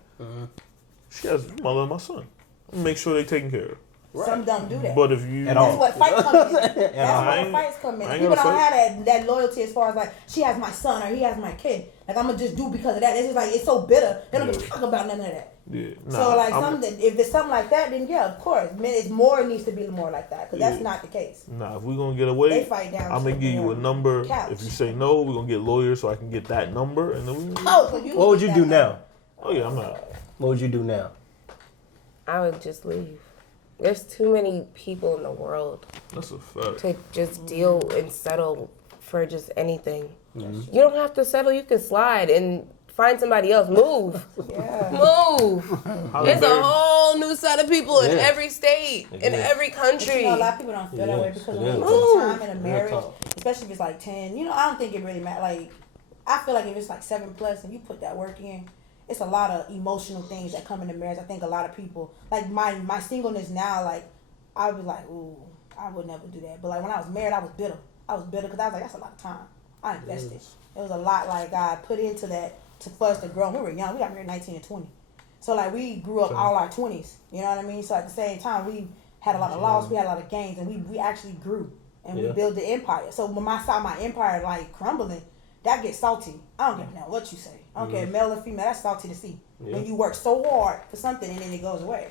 she has the mother of my son. Make sure they taken care of. Some don't do that. But if you, At That's all. what fights come in. That's I where ain't- the fights come in. I ain't People don't gonna have that loyalty as far as like she has my son or he has my kid. Like I'm gonna just do because of that. It's just like it's so bitter. They don't even talk about none of that. yeah, So like if it's something like that, then yeah, of course. Man, it's more. It needs to be more like that because that's not the case. nah, if we gonna get They away, fight down. I'm to gonna give you a the number. couch. If you say no, we're gonna get lawyers so I can get that number, and then we. Oh, so you What would you get do that now? Oh yeah, I'm not. What would you do now? I would just leave. There's too many people in the world That's a fact. to just deal and settle for just anything. You don't have to settle. You can slide and find somebody else. Move. Yeah. Move. It's a whole new set of people in Yeah. every state, in is. every But country. a lot of people don't feel that way Yes, because it when is. you put time in a Real marriage, talk. especially if it's like 10, I don't think it really matters. Like, I feel like if it's like 7+ and you put that work in, it's a lot of emotional things that come into marriage. I think a lot of people, like my singleness now, like, I was like, ooh, I would never do that. But like when I was married, I was bitter. I was bitter because I was like, that's a lot of time. I invested. It was a lot like I put into that for us to grow. We were young. We got married 19 and 20. So like we grew up all our 20s. You know what I mean? So at the same time, we had a lot of loss. We had a lot of gains. And we actually grew. And we built the empire. So when I saw my empire like crumbling, that gets salty. I don't give a damn what you say. I don't care male or female. That's salty to see. When you work so hard for something and then it goes away.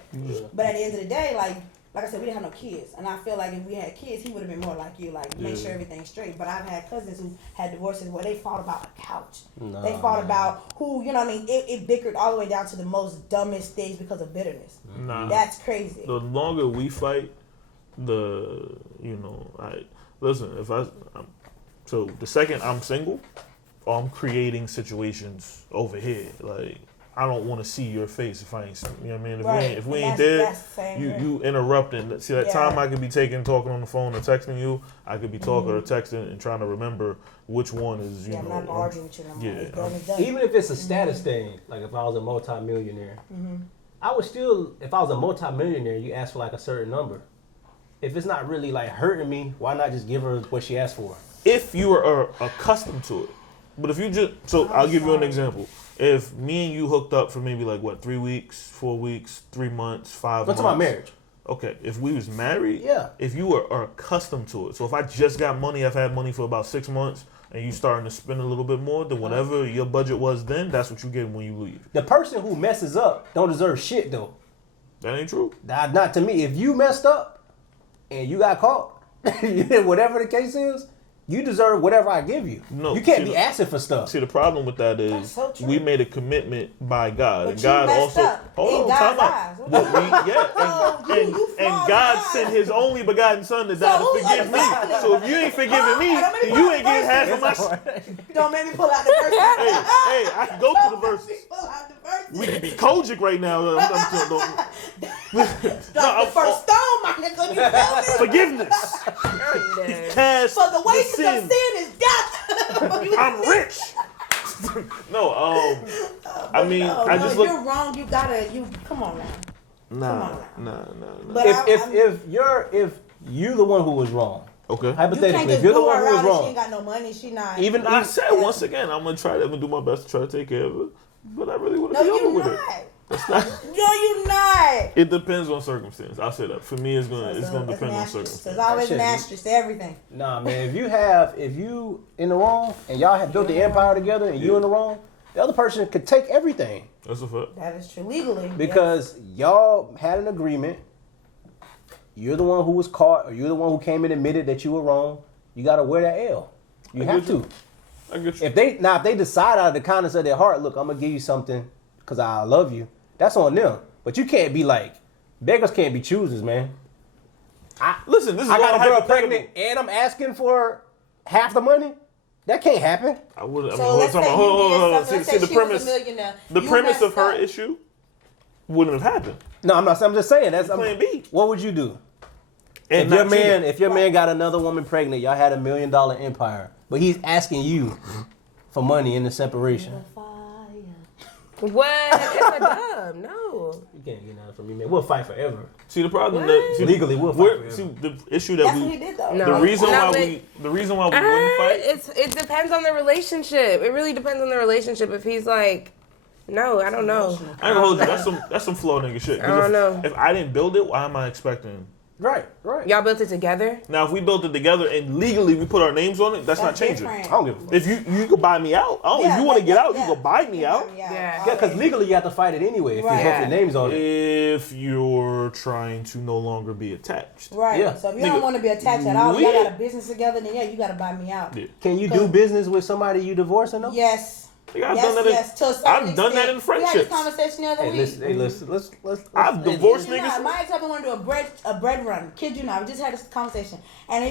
But at the end of the day, like I said, we didn't have no kids. And I feel like if we had kids, he would have been more like you, like make sure everything's straight. But I've had cousins who had divorces where they fought about a couch. They fought about who, you know what I mean? It bickered all the way down to the most dumbest things because of bitterness. Nah. That's crazy. The longer we fight, so the second I'm single, I'm creating situations over here. Like I don't want to see your face if I ain't, you know what I mean? If we ain't there, you interrupting. See that time I could be talking on the phone or texting you, I could be talking or texting and trying to remember which one is, I'm not arguing with you no more. It's done, it's done. Even if it's a status thing, like if I was a multi-millionaire, I would still, if I was a multi-millionaire, you ask for like a certain number. If it's not really like hurting me, why not just give her what she asked for? If you are accustomed to it. But if you just I'll give you an example. If me and you hooked up for maybe like what 3 weeks, 4 weeks, 3 months, 5 months. What's about marriage? Okay, if we was married, Yeah. If you are accustomed to it, so if I just got money, I've had money for about 6 months, and you starting to spend a little bit more, then whatever your budget was then, that's what you get when you leave. The person who messes up don't deserve shit though. That ain't true. Not to me. If you messed up and you got caught, whatever the case is, you deserve whatever I give you. No, you can't see be the- asking for stuff. See, the problem with that That's is so true. we made a commitment by God, But and you God messed also up hold in on, time God's out. eyes. What we, yeah, Oh, and you and flawed God God. sent His only begotten Son to die who- to forgive exactly. me. So if you ain't forgiving me, Don't make me then pull you out ain't the getting half verses. of my. Don't make me pull out the verses. Hey, I can go to the verses. Pull out the verses. We can be Kojic right now. Drop the first stone, my nigga. You feel me? Forgiveness. Cast So the wages sin. of sin is death. I'm rich. No, I mean, No, I no, just if look. you're wrong, you gotta. Come on, man. Nah. But If you're the one who was wrong, Okay. you can't hypothetically, just if you're the boo one her who was out and she wrong, ain't got no money. She not. even I said once again, I'm gonna do my best to try to take care of it, but I really want to No, be over you with not. it. That's not. No, you not. It depends on circumstance. I'll say that. For me, it's gonna depend on There's circumstance. always an Shit. asterisk to everything. nah, man. If you in the wrong and y'all have built the empire together and you in the wrong, the other person could take everything That's a fact. That is true legally. because y'all had an agreement. You're the one who was caught, or you're the one who came and admitted that you were wrong. You got to wear that L. You I have get you. to. I get you. If they decide out of the kindness of their heart, look, I'm gonna give you something because I love you. That's on them. But you can't be like beggars can't be choosers, man. Listen, this is I all got a girl hypothetical. pregnant and I'm asking for half the money. That can't happen. I would. I mean, So let's say you hold on. did something. See Let's the say she was premise. a millionaire. The You premise messed of her up. issue wouldn't have happened. No, I'm not. I'm just saying that's Plan B. What would you do And if your man got another woman pregnant? Y'all had $1 million empire, but he's asking you for money in the separation. What? It's a dub. No. You can't get nothing from me, man. We'll fight forever. See the problem. What? That, see, Legally, we'll fight we're- forever. see the issue that That's we. what he did though. No. The reason No, why but- we wouldn't fight. It depends on the relationship. It really depends on the relationship. If he's like, no, I don't know. I ain't gonna hold you. That's some flow nigga shit. 'Cause I don't if, know. If I didn't build it, why am I expecting? Right. Y'all built it together. Now, if we built it together and legally we put our names on it, that's not changing. I don't give a fuck. If you could buy me out, if you want to get out, you could buy me out. Yeah. Yeah, because legally you have to fight it anyway if you Right. put your names on it. If you're trying to no longer be attached. Right. Yeah. So if you don't Nigga, want to be attached at all, we- y'all got a business together, then yeah, you got to buy me out. Yeah. Can you do business with somebody you divorcing them? Yes. Nigga, I've yes, done that in- yes. To a certain I've done that extent. in We friendships. had this conversation the other Hey, week. let's I've divorced You know, niggas. my ex-husband wanted to do a bread run. Kid you not. We just had this conversation, and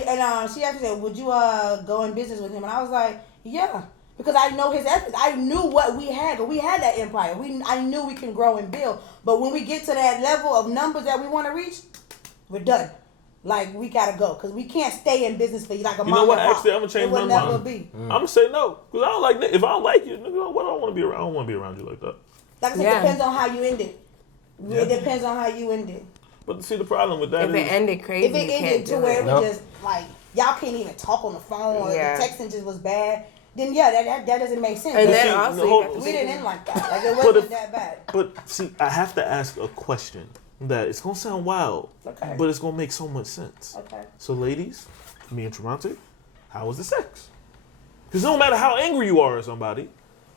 she actually said, "Would you go in business with him?" And I was like, "Yeah," because I know his ethics. I knew what we had. We had that empire. I knew we can grow and build. But when we get to that level of numbers that we want to reach, we're done. Like we gotta go because we can't stay in business for like a You mom know what? and pop. Actually, I'm gonna change It will my never mind. be. I'm gonna say no because I don't like. If I don't like you, nigga, what I don't want to be around. I don't want to be around you like that. Like I said, Yeah. it depends on how you end it. It depends on how you end it. But see, the problem with that If is it ended crazy, If it you ended can't to do where it. it Nope. was just like y'all can't even talk on the phone or Yeah. the texting just was bad, then yeah, that doesn't make sense. And But then see, also, hold- you got to we think didn't of- end like that. Like it But wasn't if- that bad. But see, I have to ask a question that it's gonna sound wild, Okay. but it's gonna make so much sense. Okay. So, ladies, me and Tremonte, how was the sex? Because no matter how angry you are at somebody,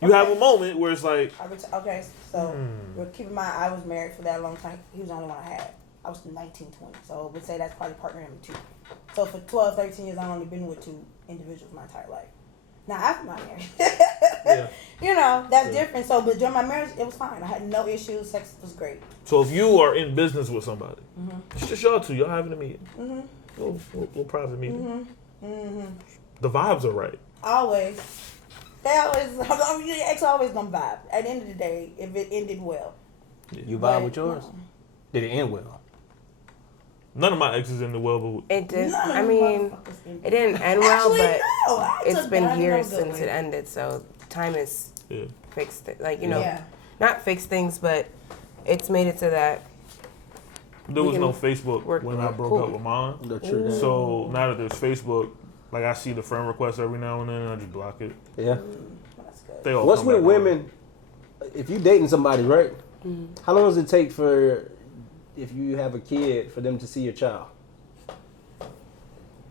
you have a moment where it's like, Okay, so we're keep in mind I was married for that long time. He was the only one I had. I was 19, 20. So we'd say that's probably partner number 2. So for 12, 13 years, I've only been with 2 individuals my entire life. Now after my marriage, yeah. you know, that's different. So but during my marriage, it was fine. I had no issues. Sex was great. So if you are in business with somebody, it's just y'all two, y'all having a meeting, little private meeting. The vibes are right. Always. They always, your ex always gonna vibe. At the end of the day, if it ended well. You vibe But, with yours? no. Did it end well? None of my exes in the well, but It did. None of I them mean, motherfuckers ended. it didn't end well, Actually, but no. I it's took been that in a years good since way. it ended. So time is yeah. fixed. Like, you know, Yeah. not fix things, but it's made it to that. There We was can no Facebook work when I broke cool. up with mine. The true. So now that there's Facebook, Like I see the friend requests every now and then, and I just block it. Yeah. That's good. They all What's come with back women? If you dating somebody, right? How long does it take for if you have a kid for them to see your child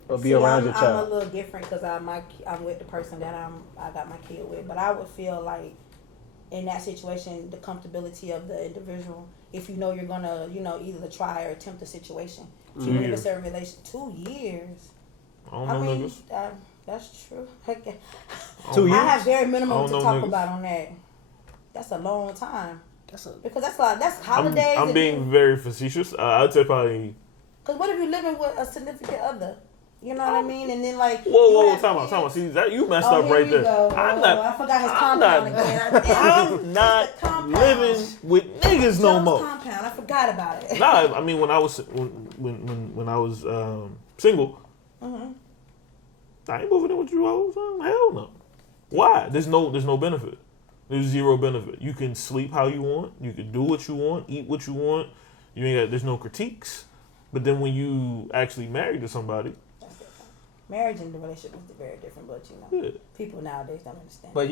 or be around your I'm child? a little different because I'm with the person that I got my kid with, but I would feel like in that situation, the comfortability of the individual, if you know you're gonna, either try or attempt a situation. Even if it's a relation, 2 years. I don't know niggas. That's true. 2 years? I have very minimum to know talk niggas. about on that. That's a long time. That's Because that's holidays. I'm being very facetious. I'd say probably. Because what if you're living with a significant other? You know what I mean? And then like. Whoa, time out. See, that you messed up right there. I forgot his compound again. I'm not living with niggas no more. Compound. I forgot about it. Nah, I mean when I was single, I ain't moving in with you all the time. Hell no. Why? There's no benefit. There's zero benefit. You can sleep how you want. You can do what you want. Eat what you want. You ain't got. There's no critiques. But then when you actually married to somebody, marriage and the relationship is very different. But people nowadays don't understand. But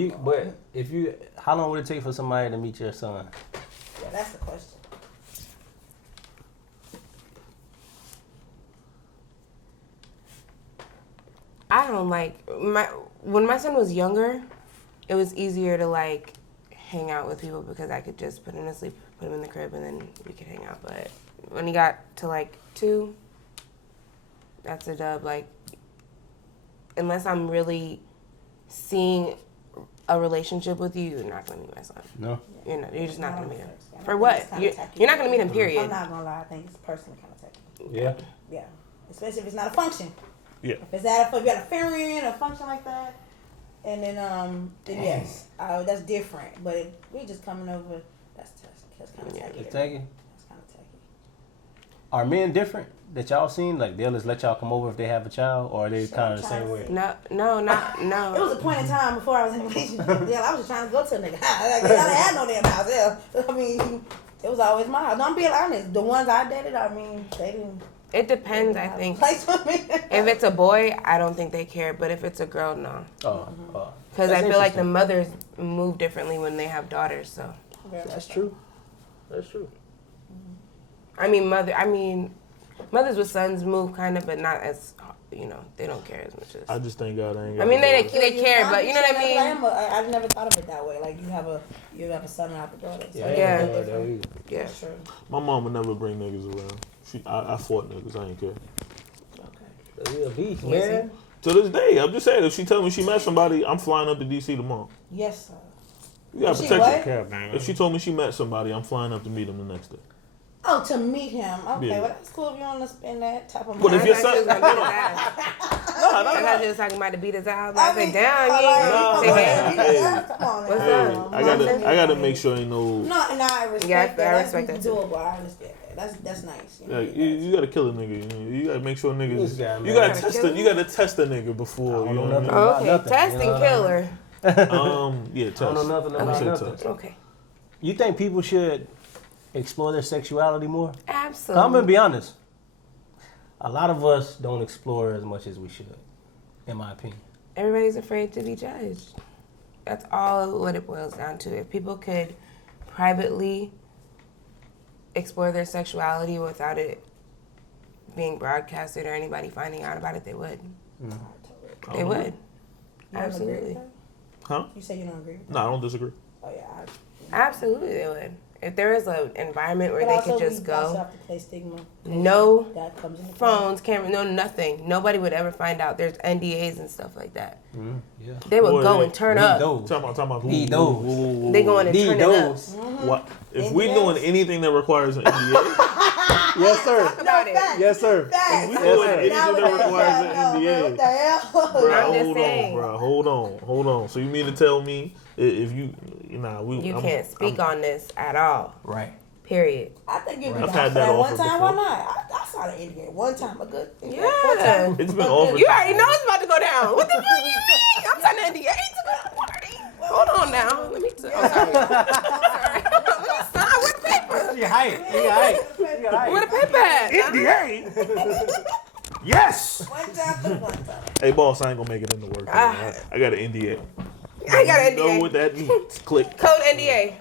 if you, how long would it take for somebody to meet your son? Yeah, that's the question. I don't when my son was younger, it was easier to like hang out with people because I could just put him to sleep, put him in the crib, and then we could hang out. But when he got to like 2, that's a dub. Like, unless I'm really seeing a relationship with you, you're not gonna meet my son. No, you're just not gonna meet him. For what? You're not gonna meet him. Period. I'm not gonna lie. I think it's personally kind of technical. Yeah. Yeah. Especially if it's not a function. yeah. If it's if you got a family or a function like that, and then yes, that's different. But if we just coming over, that's kind of tacky. It's tacky. That's kind of tacky. Are men different that y'all seen? Like they'll just let y'all come over if they have a child, or are they kind of the same way? No. It was a point in time before I was in a relationship. Yeah, I was just trying to go to a nigga. I didn't have no damn house. Yeah. I mean, it was always my house. No, I'm being honest. The ones I dated, I mean, they didn't. It depends, I think. Place for me. If it's a boy, I don't think they care. But if it's a girl, no. Because I feel like the mothers move differently when they have daughters. So That's true. That's true. I mean, mothers with sons move kind of, but not as they don't care as much as. I just thank God I ain't. I mean, they care, but you know what I mean. I never thought of it that way. Like you have a son and I have a daughter. So Yeah. That's true. My mom would never bring niggas around. I fought niggas. I ain't care. Okay. You're a beast, man. To this day, I'm just saying, if she tell me she met somebody, I'm flying up to DC tomorrow. Yes, sir. You gotta She protect what? your. If she told me she met somebody, I'm flying up to meet him the next day. Oh, to meet him. Okay, Yeah. well that's cool if you want to spend that type of money. But if I your thought she was son, gonna beat his ass. I thought she was talking about to beat his ass. I said, damn, No, hey. Come on, What's hey, up? I gotta make sure ain't no. No, and I respect Yeah, that. I respect that too. Doable. I understand that. That's nice. You gotta kill a nigga. You gotta make sure niggas. This guy, You man. gotta Gotta test kill it. You gotta test a nigga before. You know what I mean? Okay, Nothing, test you know and what I kill mean? her. Yeah, test. I don't know nothing I'm gonna about say nothing. test. Okay. You think people should explore their sexuality more? Absolutely. I'm gonna be honest. A lot of us don't explore as much as we should, in my opinion. Everybody's afraid to be judged. That's all what it boils down to. If people could privately explore their sexuality without it being broadcasted or anybody finding out about it, they would. They would. You don't agree with Absolutely. that? Huh? You say you don't agree with that? No, I don't disagree. Oh yeah. Absolutely, they would. If there was an environment where they could just we also go, have to play stigma. no That comes into play. phones, camera, no nothing. Nobody would ever find out. There's NDAs and stuff like that. Yeah. They would Boy, go and turn Need up. those. Talking about who? Need those. They going and Need turn it up. those. What? If we NDAs? doing anything that requires an NDA, Yes, sir. Talk about it. Yes, sir. Facts. we Yes, doing sir. anything that requires an What NDA. the hell? Bro, I'm just hold saying. on, bro. Hold on. So you mean to tell me if you, You can't speak on this at all. Right. Period. I think if I've you had got that that one offer time, before. why not? I saw the NDA one time, a good. Yeah. It's been offered. You already know it's about to go down. What the fuck you mean? I'm signing NDA to the party. Hold on now. Let me. I'm sorry. Sorry. Let me sign with the paper. You hype. Where the paper at? NDA. Yes. One time for the one time. Hey, boss, I ain't gonna make it into work. I got an NDA. I got an You know NDA. what that means? Click. Code NDA.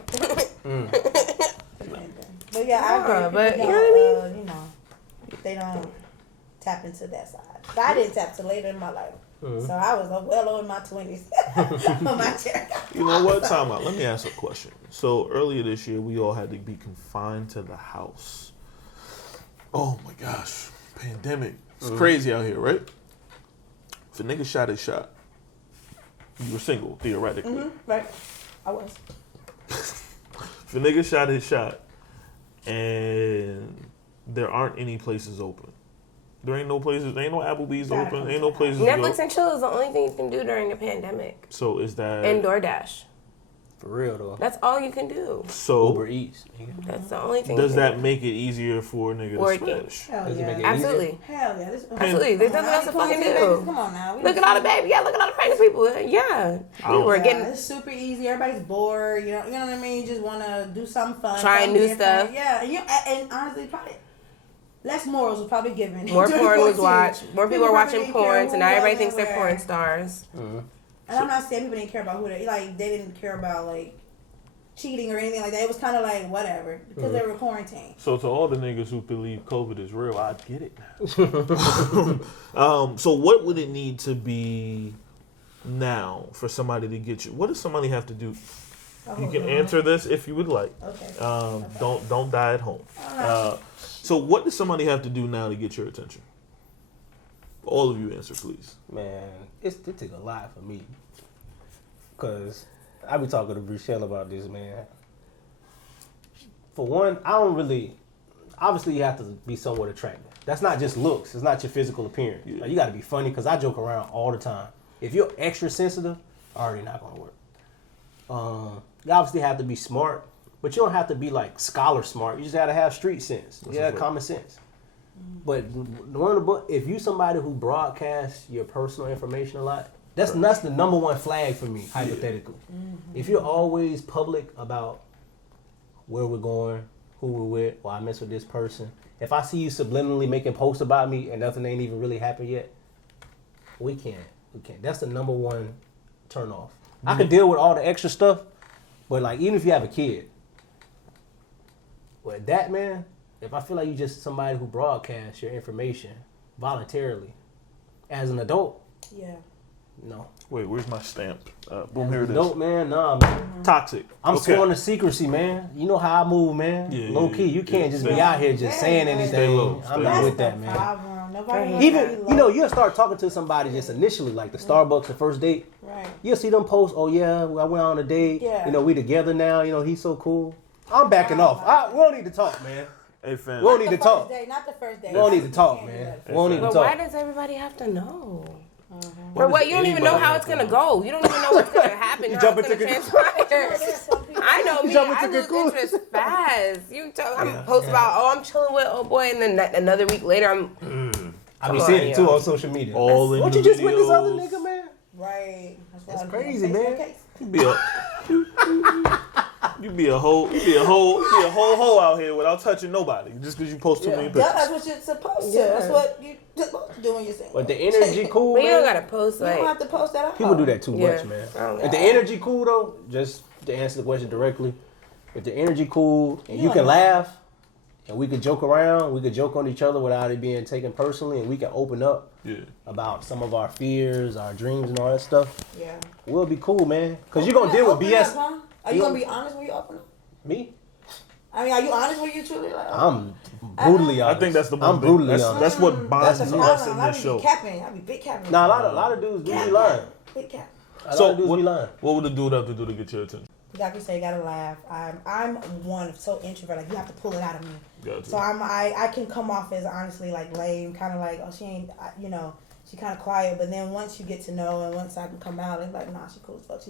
But yeah, I agree. But People you know what I mean? you know, they don't tap into that side. But I didn't tap till later in my life. So I was well over my 20s on my chair. You know what? Time out. Let me ask a question. So earlier this year, we all had to be confined to the house. Oh my gosh, pandemic. It's crazy out here, right? If a nigga shot his shot, you were single, theoretically. Right. I was. If a nigga shot his shot and there aren't any places open, there ain't no places, ain't no Applebee's open, ain't no places to Netflix go. and chill is the only thing you can do during a pandemic. So is that... And DoorDash. For real though. That's all you can do. So Uber Eats. That's the only thing. does you can that make it easier for a nigga Working. to smash? Hell Does it make it yeah. Absolutely. Hell yeah. Absolutely. There's nothing else to fucking do. Come on now. Look at all the baby. Yeah, look at all the pregnant people. Yeah. We were getting It's super easy. Everybody's bored. You know what I mean? You just want to do something fun. Trying something new different. stuff. Yeah. And honestly, probably less morals was probably given. more during porn was quarantine. watched. More people are probably watching didn't care porn, so who now everybody was thinks they're where. porn stars. And I'm not saying people didn't care about who they didn't care about like cheating or anything like that. It was kind of like whatever because they were quarantined. So to all the niggas who believe COVID is real, I get it now. So what would it need to be now for somebody to get you? What does somebody have to do? You can answer this if you would like. Okay. Don't die at home. So what does somebody have to do now to get your attention? All of you answer, please. Man, it took a lot for me. Cause I be talking to Brichel about this, man. For one, I don't really. Obviously, you have to be somewhat attractive. That's not just looks. It's not your physical appearance. Yeah. Like, you got to be funny. Cause I joke around all the time. If you're extra sensitive, already not gonna work. You obviously have to be smart, but you don't have to be like scholar smart. You just got to have street sense. Common sense. But if you somebody who broadcasts your personal information a lot, that's the number one flag for me, hypothetically. If you're always public about where we're going, who we're with, or I mess with this person, if I see you subliminally making posts about me and nothing ain't even really happened yet, we can't. That's the number one turn off. I could deal with all the extra stuff, but like even if you have a kid, with that, man, if I feel like you just somebody who broadcasts your information voluntarily as an adult, no. Wait, where's my stamp? Boom, here it is. Adult, man, nah, man. Toxic. I'm Okay. sworn to secrecy, man. You know how I move, man. Yeah, Low key, you can't just be out here just saying anything. Stay low, I'm stay not low. with that, man. Problem. Nobody Even, you'll start talking to somebody just initially, like the Starbucks, the first date. Right. You'll see them post, oh yeah, I went on a date. Yeah. We together now. He's so cool. I'm backing off. We don't need to talk, man. Hey, fam. We don't need to talk. Not the first day. We don't need to talk, man. We don't need to But why talk. does everybody have to know? Why For what? does You don't even anybody know how have it's to gonna know? go. You don't even know what's gonna happen. How jump it's gonna into transpire. I know me. jump I into lose conclusions. interest fast. I'm post about, I'm chilling with oh boy, and then another week later, I be Come seeing on, it too yo. on social media. All in What the you just with this other videos. nigga, man? Right. That's crazy, man. You be a whole hoe out here without touching nobody just because you post too many pictures. That's what you're supposed to. Yeah. That's what you're supposed to do when you're single. But the energy cool, but you don't man. gotta post You don't like. have to post that out. People do that too Yeah. much, man. I don't If the know. energy cool though, just to answer the question directly, if the energy cool and you Yeah. can laugh and we can joke around, we can joke on each other without it being taken personally, and we can open up about some of our fears, our dreams, and all that stuff, Yeah. we'll be cool, man. Because you're going to deal with Open BS. up, huh? Are you going to be honest when you open up? Me? I mean, are you honest when you truly like? I'm brutally honest. I think that's the I'm brutally that's, honest. that's what bonds That's us the in I this be show. capping. I be big capping. Nah, a lot of dudes do be lying. Big cap. A So lot of dudes be lying. what would the dude have to do to get your attention? Like you say, you gotta laugh. I'm one so introvert. Like you have to pull it out of me. Gotcha. So I can come off as honestly like lame, kind of like she ain't she kind of quiet. But then once you get to know and once I can come out, it's like nah, she cool as fuck.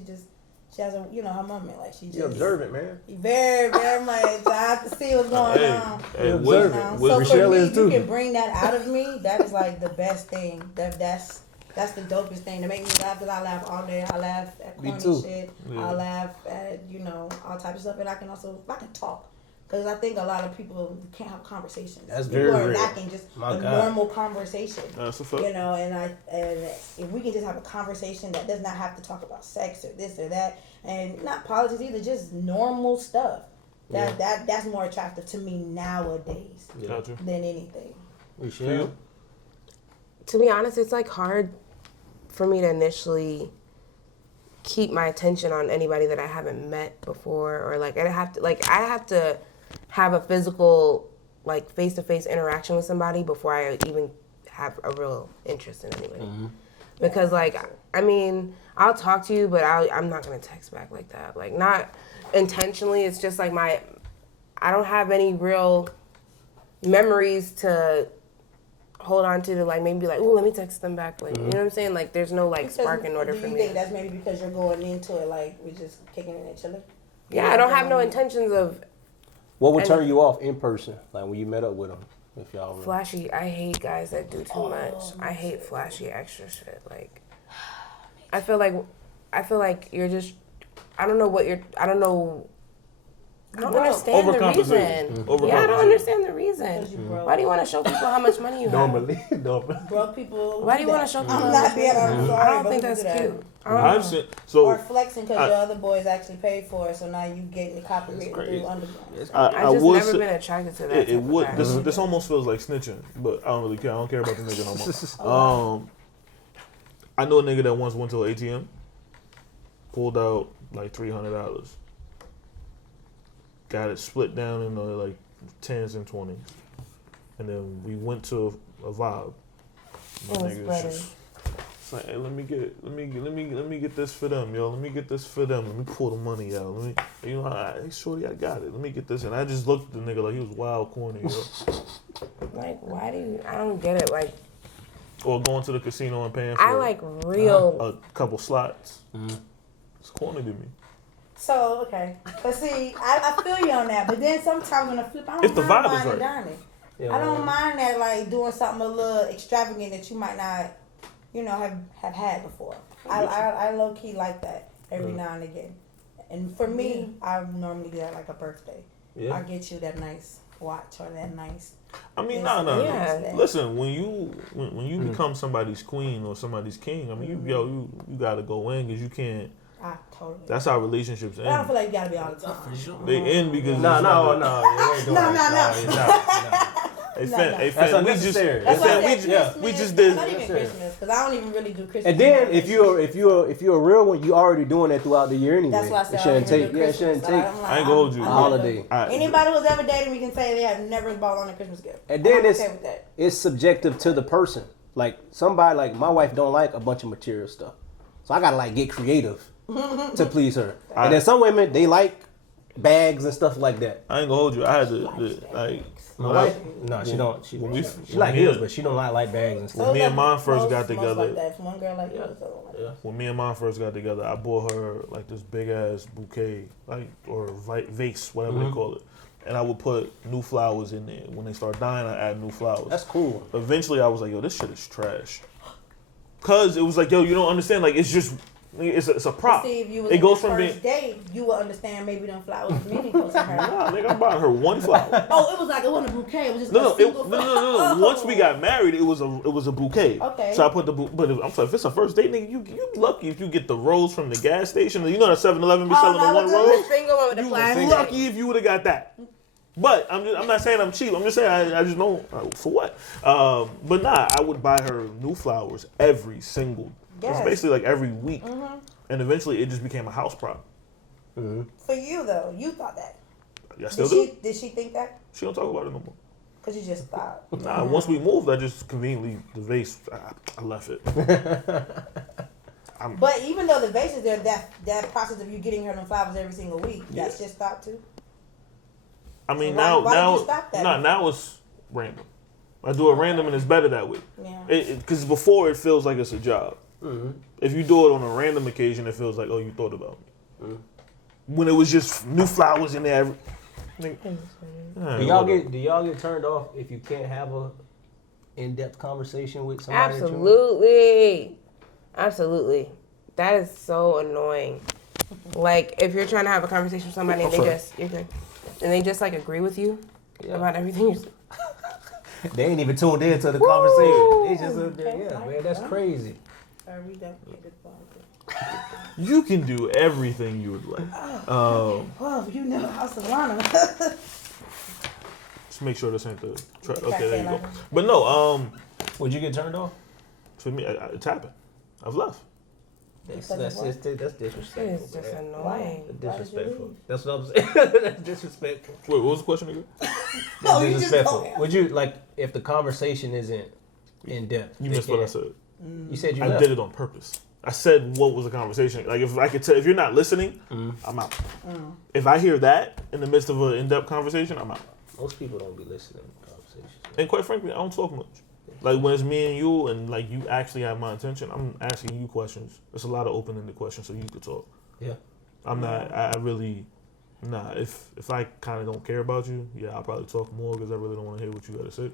She has a her moment. Like she just You're observant, man. very very much. I have to see what's going on. Hey, You're what- observant. what- So for Brichel me, is if too. you can bring that out of me, that is like the best thing. That's the dopest thing to make me laugh. Cause I laugh all day. I laugh at Me corny too. shit. Yeah. I laugh at all types of stuff, and I can talk. Because I think a lot of people can't have conversations. That's people very are real. lacking just My a God. normal conversation. That's a fact. You know, and if we can just have a conversation that does not have to talk about sex or this or that, and not politics either, just normal stuff. That's more attractive to me nowadays Gotcha. than anything. Brichel? To be honest, it's like hard for me to initially keep my attention on anybody that I haven't met before, or like I have to have a physical, like, face-to-face interaction with somebody before I even have a real interest in anybody. Mm-hmm. Because, like, I mean, I'll talk to you, but I'm not gonna text back like that. Like, not intentionally. It's just like I don't have any real memories to hold on to like maybe be like, ooh, let me text them back. Like, you know what I'm saying? Like, there's no like spark in order for me. Do you think that's maybe because you're going into it like we're just kicking it and chilling? Yeah, I don't have no intentions of What would turn you off in person, like when you met up with them? If y'all were... flashy. I hate guys that do too much. I hate flashy extra shit. Like, I feel like you're just. I don't understand the reason. Yeah, I don't understand the reason. Why do you want to show people how much money you have? Broke people. Why do you want to show people? I'm not being. I'm sorry, I don't but think people that's do that. cute. I've seen so. Or flexing because your other boys actually paid for it, so now you getting the copyright through underground. I just never been attracted to that. It would. This almost feels like snitching, but I don't really care. I don't care about the nigga no more. I know a nigga that once went to an ATM, pulled out like $300, got it split down into like 10s and 20s, and then we went to a vibe. The nigga's just like, hey, let me get this for them, yo. Let me get this for them. Let me pull the money out. Hey, shorty, I got it. Let me get this. And I just looked at the nigga like he was wild corny, yo. Like, why do you? I don't get it. Like, or going to the casino and paying for I like real. a couple slots. It's corny to me. So, okay. But see, I feel you on that. But then sometimes when I flip, I don't If the mind vibe is wine and right. dining. Yeah, I don't mind that, like, doing something a little extravagant that you might not, have had before. I low-key like that every now and again. And for me, I normally do that like a birthday. Yeah. I get you that nice watch or that nice... I mean, Yeah. no. Listen, when you become somebody's queen or somebody's king, I mean, you gotta go in because you can't. I totally... That's how relationships But I don't end. feel like you gotta be all the time. They end because No. Hey, That's fam, unnecessary. That's why I we said just Christmas, did. Not even Christmas, because I don't even really do Christmas. And then if you're a real one, you already doing that throughout the year anyway. That's why I said it shouldn't take. do Yeah, it shouldn't Christmas. take So I'm like, I ain't gonna hold you. a holiday. Anybody who's ever dated me can say they have never bought on a Christmas gift. And then I'm okay with that. it's subjective to the person. Like somebody, like my wife, don't like a bunch of material stuff, so I gotta like get creative to please her. And then some women they like bags and stuff like that. I ain't gonna hold you. I had to like. My wife, no, she don't. She like heels, but she don't like bags and stuff. When me and mine first got Most together, like that. If one girl like you, the other one like that. when me and mine first got together, I bought her like this big ass bouquet, like or vase, whatever they call it, and I would put new flowers in there. When they start dying, I add new flowers. That's cool. Eventually, I was like, yo, this shit is trash. Cause it was like, yo, you don't understand. Like it's just, it's a prop. See, if you was It goes on from the first being. date, you would understand maybe them flowers was meaningful to her. Nah, nigga, I'm buying her one flower. Oh, it was like it wasn't a bouquet. It was just No. a single flower. No. Once we got married, it was a bouquet. Okay. So I put but I'm sorry, if it's a first date, nigga, you lucky if you get the rose from the gas station. You know that 7-Eleven be selling the one rose. The single one with the You plastic. lucky if you would have got that. But I'm not saying I'm cheap. I'm just saying I just don't for what. But nah, I would buy her new flowers every single. Yes. It's basically like every week, and eventually it just became a house prop. For you though, you thought that. I still do. Did she think that? She don't talk about it no more. Because you just thought. Nah, once we moved, I just conveniently the vase. I left it. But even though the vase is there, that process of you getting her them flowers every single week, that's just thought too. I mean, So why did you stop that? now it's random. I do it random and it's better that way. Yeah. Because before it feels like it's a job. If you do it on a random occasion, it feels like, oh, you thought about me. When it was just new flowers in there. Do y'all get turned off if you can't have a in-depth conversation with somebody? Absolutely. That is so annoying. Like if you're trying to have a conversation with somebody and you're good. And they just like agree with you about everything you're saying. They ain't even tuned in to the conversation. They just man, that's crazy. You can do everything you would like. Well, you know House of Lana. Just make sure this ain't the track. Okay, there you go. But no, Would you get turned off? for me, it's happened. I've left. That's disrespectful. It's just annoying. Disrespectful. That's what I'm saying. That's disrespectful. Wait, what was the question again? No, you just Disrespectful. go. Would you like if the conversation isn't in depth? You missed what I said. You said you I left. did it on purpose. I said what was the conversation. Like if I could tell, if you're not listening, I'm out. If I hear that in the midst of an in-depth conversation, I'm out. Most people don't be listening to conversations. And quite frankly, I don't talk much. Like when it's me and you, and like you actually have my attention, I'm asking you questions. It's a lot of open-ended questions, so you could talk. Yeah. I'm not. I really, nah. If I kind of don't care about you, yeah, I'll probably talk more because I really don't want to hear what you got to say.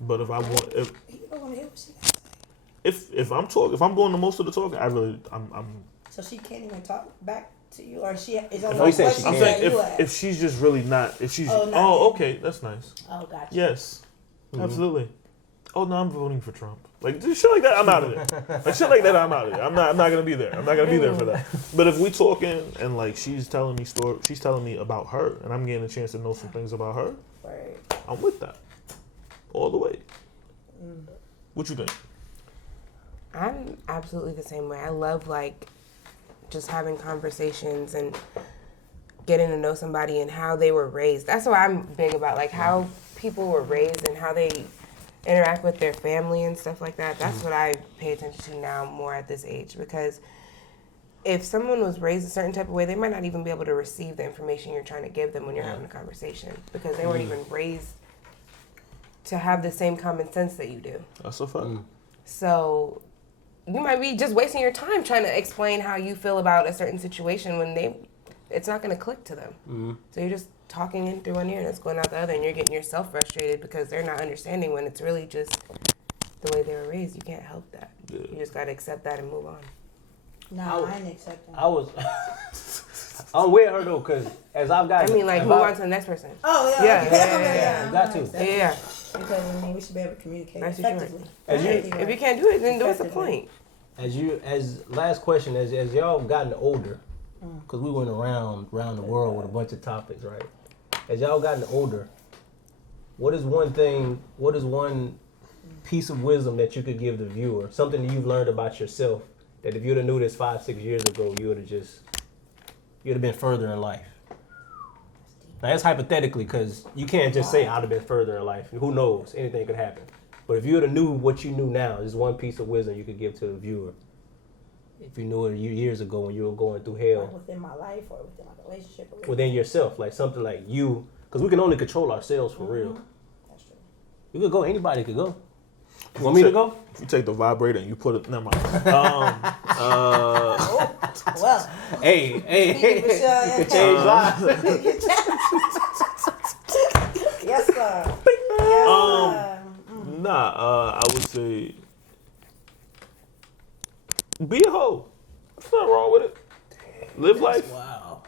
But if I want, You don't want to hear what she got to say. if I'm talking, if I'm doing the most of the talking, I'm. So she can't even talk back to you, or she is I on know you said she I'm can't. saying if she's just really not, if she's Oh, not okay, that's nice. Oh, gotcha. Yes, absolutely. Oh no, I'm voting for Trump. Like shit like that, I'm out of there. Like shit like that, I'm out of there. I'm not gonna be there. I'm not gonna be there for that. But if we talking and like she's telling me about her, and I'm getting a chance to know some things about her, Right. I'm with that all the way. What you think? I'm absolutely the same way. I love like just having conversations and getting to know somebody and how they were raised. That's what I'm big about, like how people were raised and how they interact with their family and stuff like that. That's what I pay attention to now more at this age, because if someone was raised a certain type of way, they might not even be able to receive the information you're trying to give them when you're having a conversation, because they weren't even raised to have the same common sense that you do. That's a fact. So you might be just wasting your time trying to explain how you feel about a certain situation when it's not going to click to them. So you're just talking in through one ear and it's going out the other, and you're getting yourself frustrated because they're not understanding when it's really just the way they were raised. You can't help that. Yeah. You just got to accept that and move on. No, I ain't accepting. I'm with her though, because as I've gotten, I mean, like, move on to the next person. Oh, yeah. Yeah, Okay. yeah. You got to. Yeah. Because, I mean, we should be able to communicate That's what you're effectively. If you can't do it, then what's the point? as last question, as y'all gotten older, because we went around the world with a bunch of topics, right? As y'all gotten older, what is one piece of wisdom that you could give the viewer, something that you've learned about yourself, that if you'd have knew this 5-6 years ago, you'd have been further in life? Now that's hypothetically, because you can't just say I'd have been further in life. Who knows? Anything could happen. But if you would have knew what you knew now, there's one piece of wisdom you could give to the viewer. If you knew it years ago when you were going through hell. Like within my life or within my relationship. Or Within yourself, like something like you, because we can only control ourselves for real. That's true. You could go, anybody could go. You want me to go? If you take the vibrator and you put it, never mind. Well, Hey, Speaking for sure, you could change lives. yes, sir. Yes, I would say be a hoe. There's nothing wrong with it. Live life. Wow.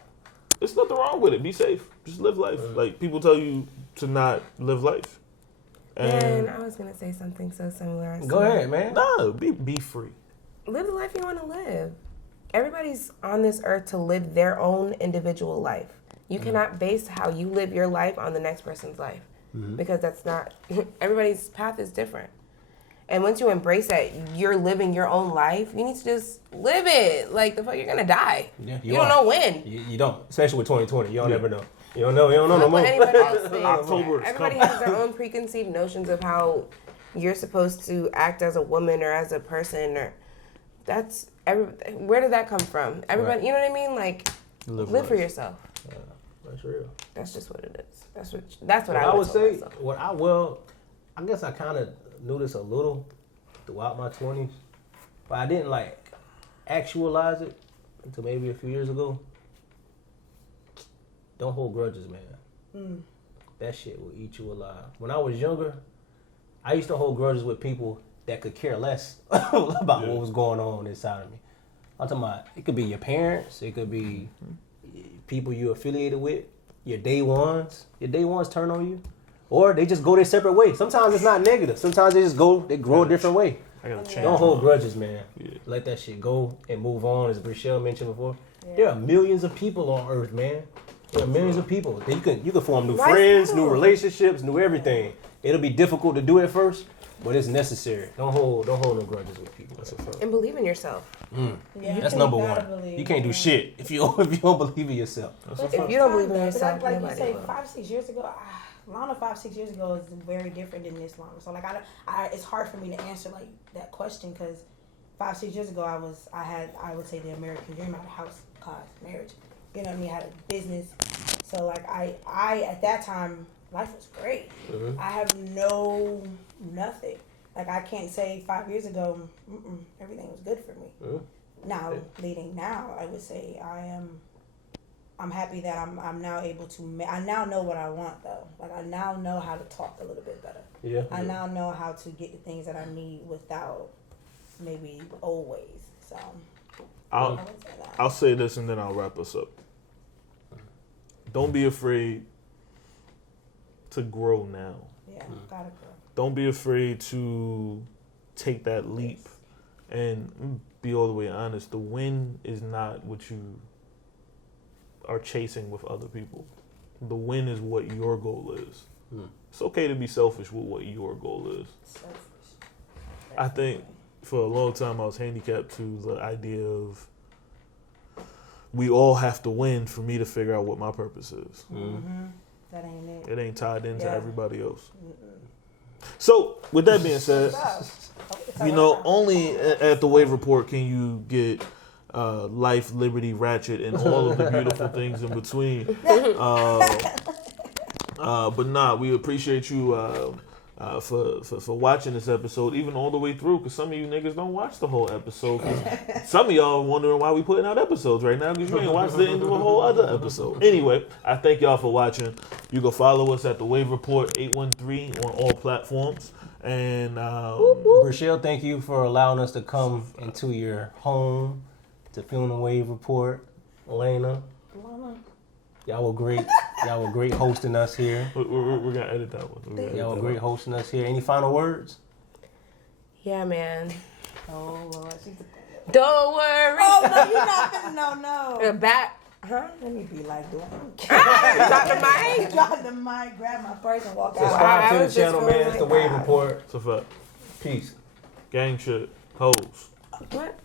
There's nothing wrong with it. Be safe. Just live life. Like people tell you to not live life. And And I was going to say something so similar. Go ahead, man. no, be free. Live the life you want to live. Everybody's on this earth to live their own individual life. You cannot base how you live your life on the next person's life, because that's not, everybody's path is different. And once you embrace that you're living your own life, you need to just live it. Like, the fuck, you're gonna die. Yeah, you don't know when. You don't, especially with 2020. You don't ever know. You don't know no Not more. what anybody else thinks. October is Everybody coming. has their own preconceived notions of how you're supposed to act as a woman or as a person, or where did that come from? Everybody, you know what I mean? Like, live for yourself. That's real. That's just what it is. That's what I would would say. myself. I guess I kind of knew this a little throughout my 20s, but I didn't like actualize it until maybe a few years ago. Don't hold grudges, man. That shit will eat you alive. When I was younger, I used to hold grudges with people that could care less about what was going on inside of me. I'm talking about, it could be your parents, it could be people you're affiliated with. your day ones turn on you, or they just go their separate way. Sometimes it's not negative. Sometimes they grow a different way. I gotta change. Don't hold grudges, man. Yeah. Let that shit go and move on. As Brichel mentioned before, there are millions of people on Earth, man. There are millions of people. You can form new friends, new relationships, new everything. It'll be difficult to do at first, but it's necessary. Don't hold no grudges with people. That's a fact. And believe in yourself. Yeah, That's number one. You can't do shit if you don't believe in yourself. If you don't believe in yourself, like you nobody say, will. 5-6 years ago, Lana 5-6 years ago is very different than this Lana. So like it's hard for me to answer like that question because 5-6 years ago I would say the American dream. I had a house, cars, marriage. You know what I mean? I had a business. So like I at that time life was great. Mm-hmm. I have nothing. Like I can't say 5 years ago everything was good for me. Mm-hmm. Now I would say I'm happy that I'm now able to. I now know what I want though. Like I now know how to talk a little bit better. Yeah. I now know how to get the things that I need without maybe old ways. So I would say that. I'll say this and then I'll wrap us up. Don't be afraid to grow now. Yeah, gotta grow. Don't be afraid to take that leap and be all the way honest. The win is not what you are chasing with other people. The win is what your goal is. It's okay to be selfish with what your goal is. Selfish. I think for a long time I was handicapped to the idea of we all have to win for me to figure out what my purpose is. That ain't it. It ain't tied into everybody else. So, with that being said, only at the Wave Report can you get life, liberty, ratchet, and all of the beautiful things in between. But nah, we appreciate you for watching this episode, even all the way through, because some of you niggas don't watch the whole episode. 'Cause some of y'all are wondering why we putting out episodes right now, because you ain't watched the end of a whole other episode. Anyway, I thank y'all for watching. You can follow us at the Wave Report 813 on all platforms. And Brichel, thank you for allowing us to come into your home to film the Wave Report. Lana, y'all were great. Y'all were great hosting us here. we're gonna edit that one. Y'all were great hosting us here. Any final words? Yeah, man. Oh Lord, Don't worry. Oh no, you're not finna no. Back. Huh? Let me be like doing. Drop the mic. Drop the mic, grab my purse, and walk out. Subscribe to I the was just channel, man. It's the Wave Report. It's a fact. Peace. Gang shit. Hoes. What?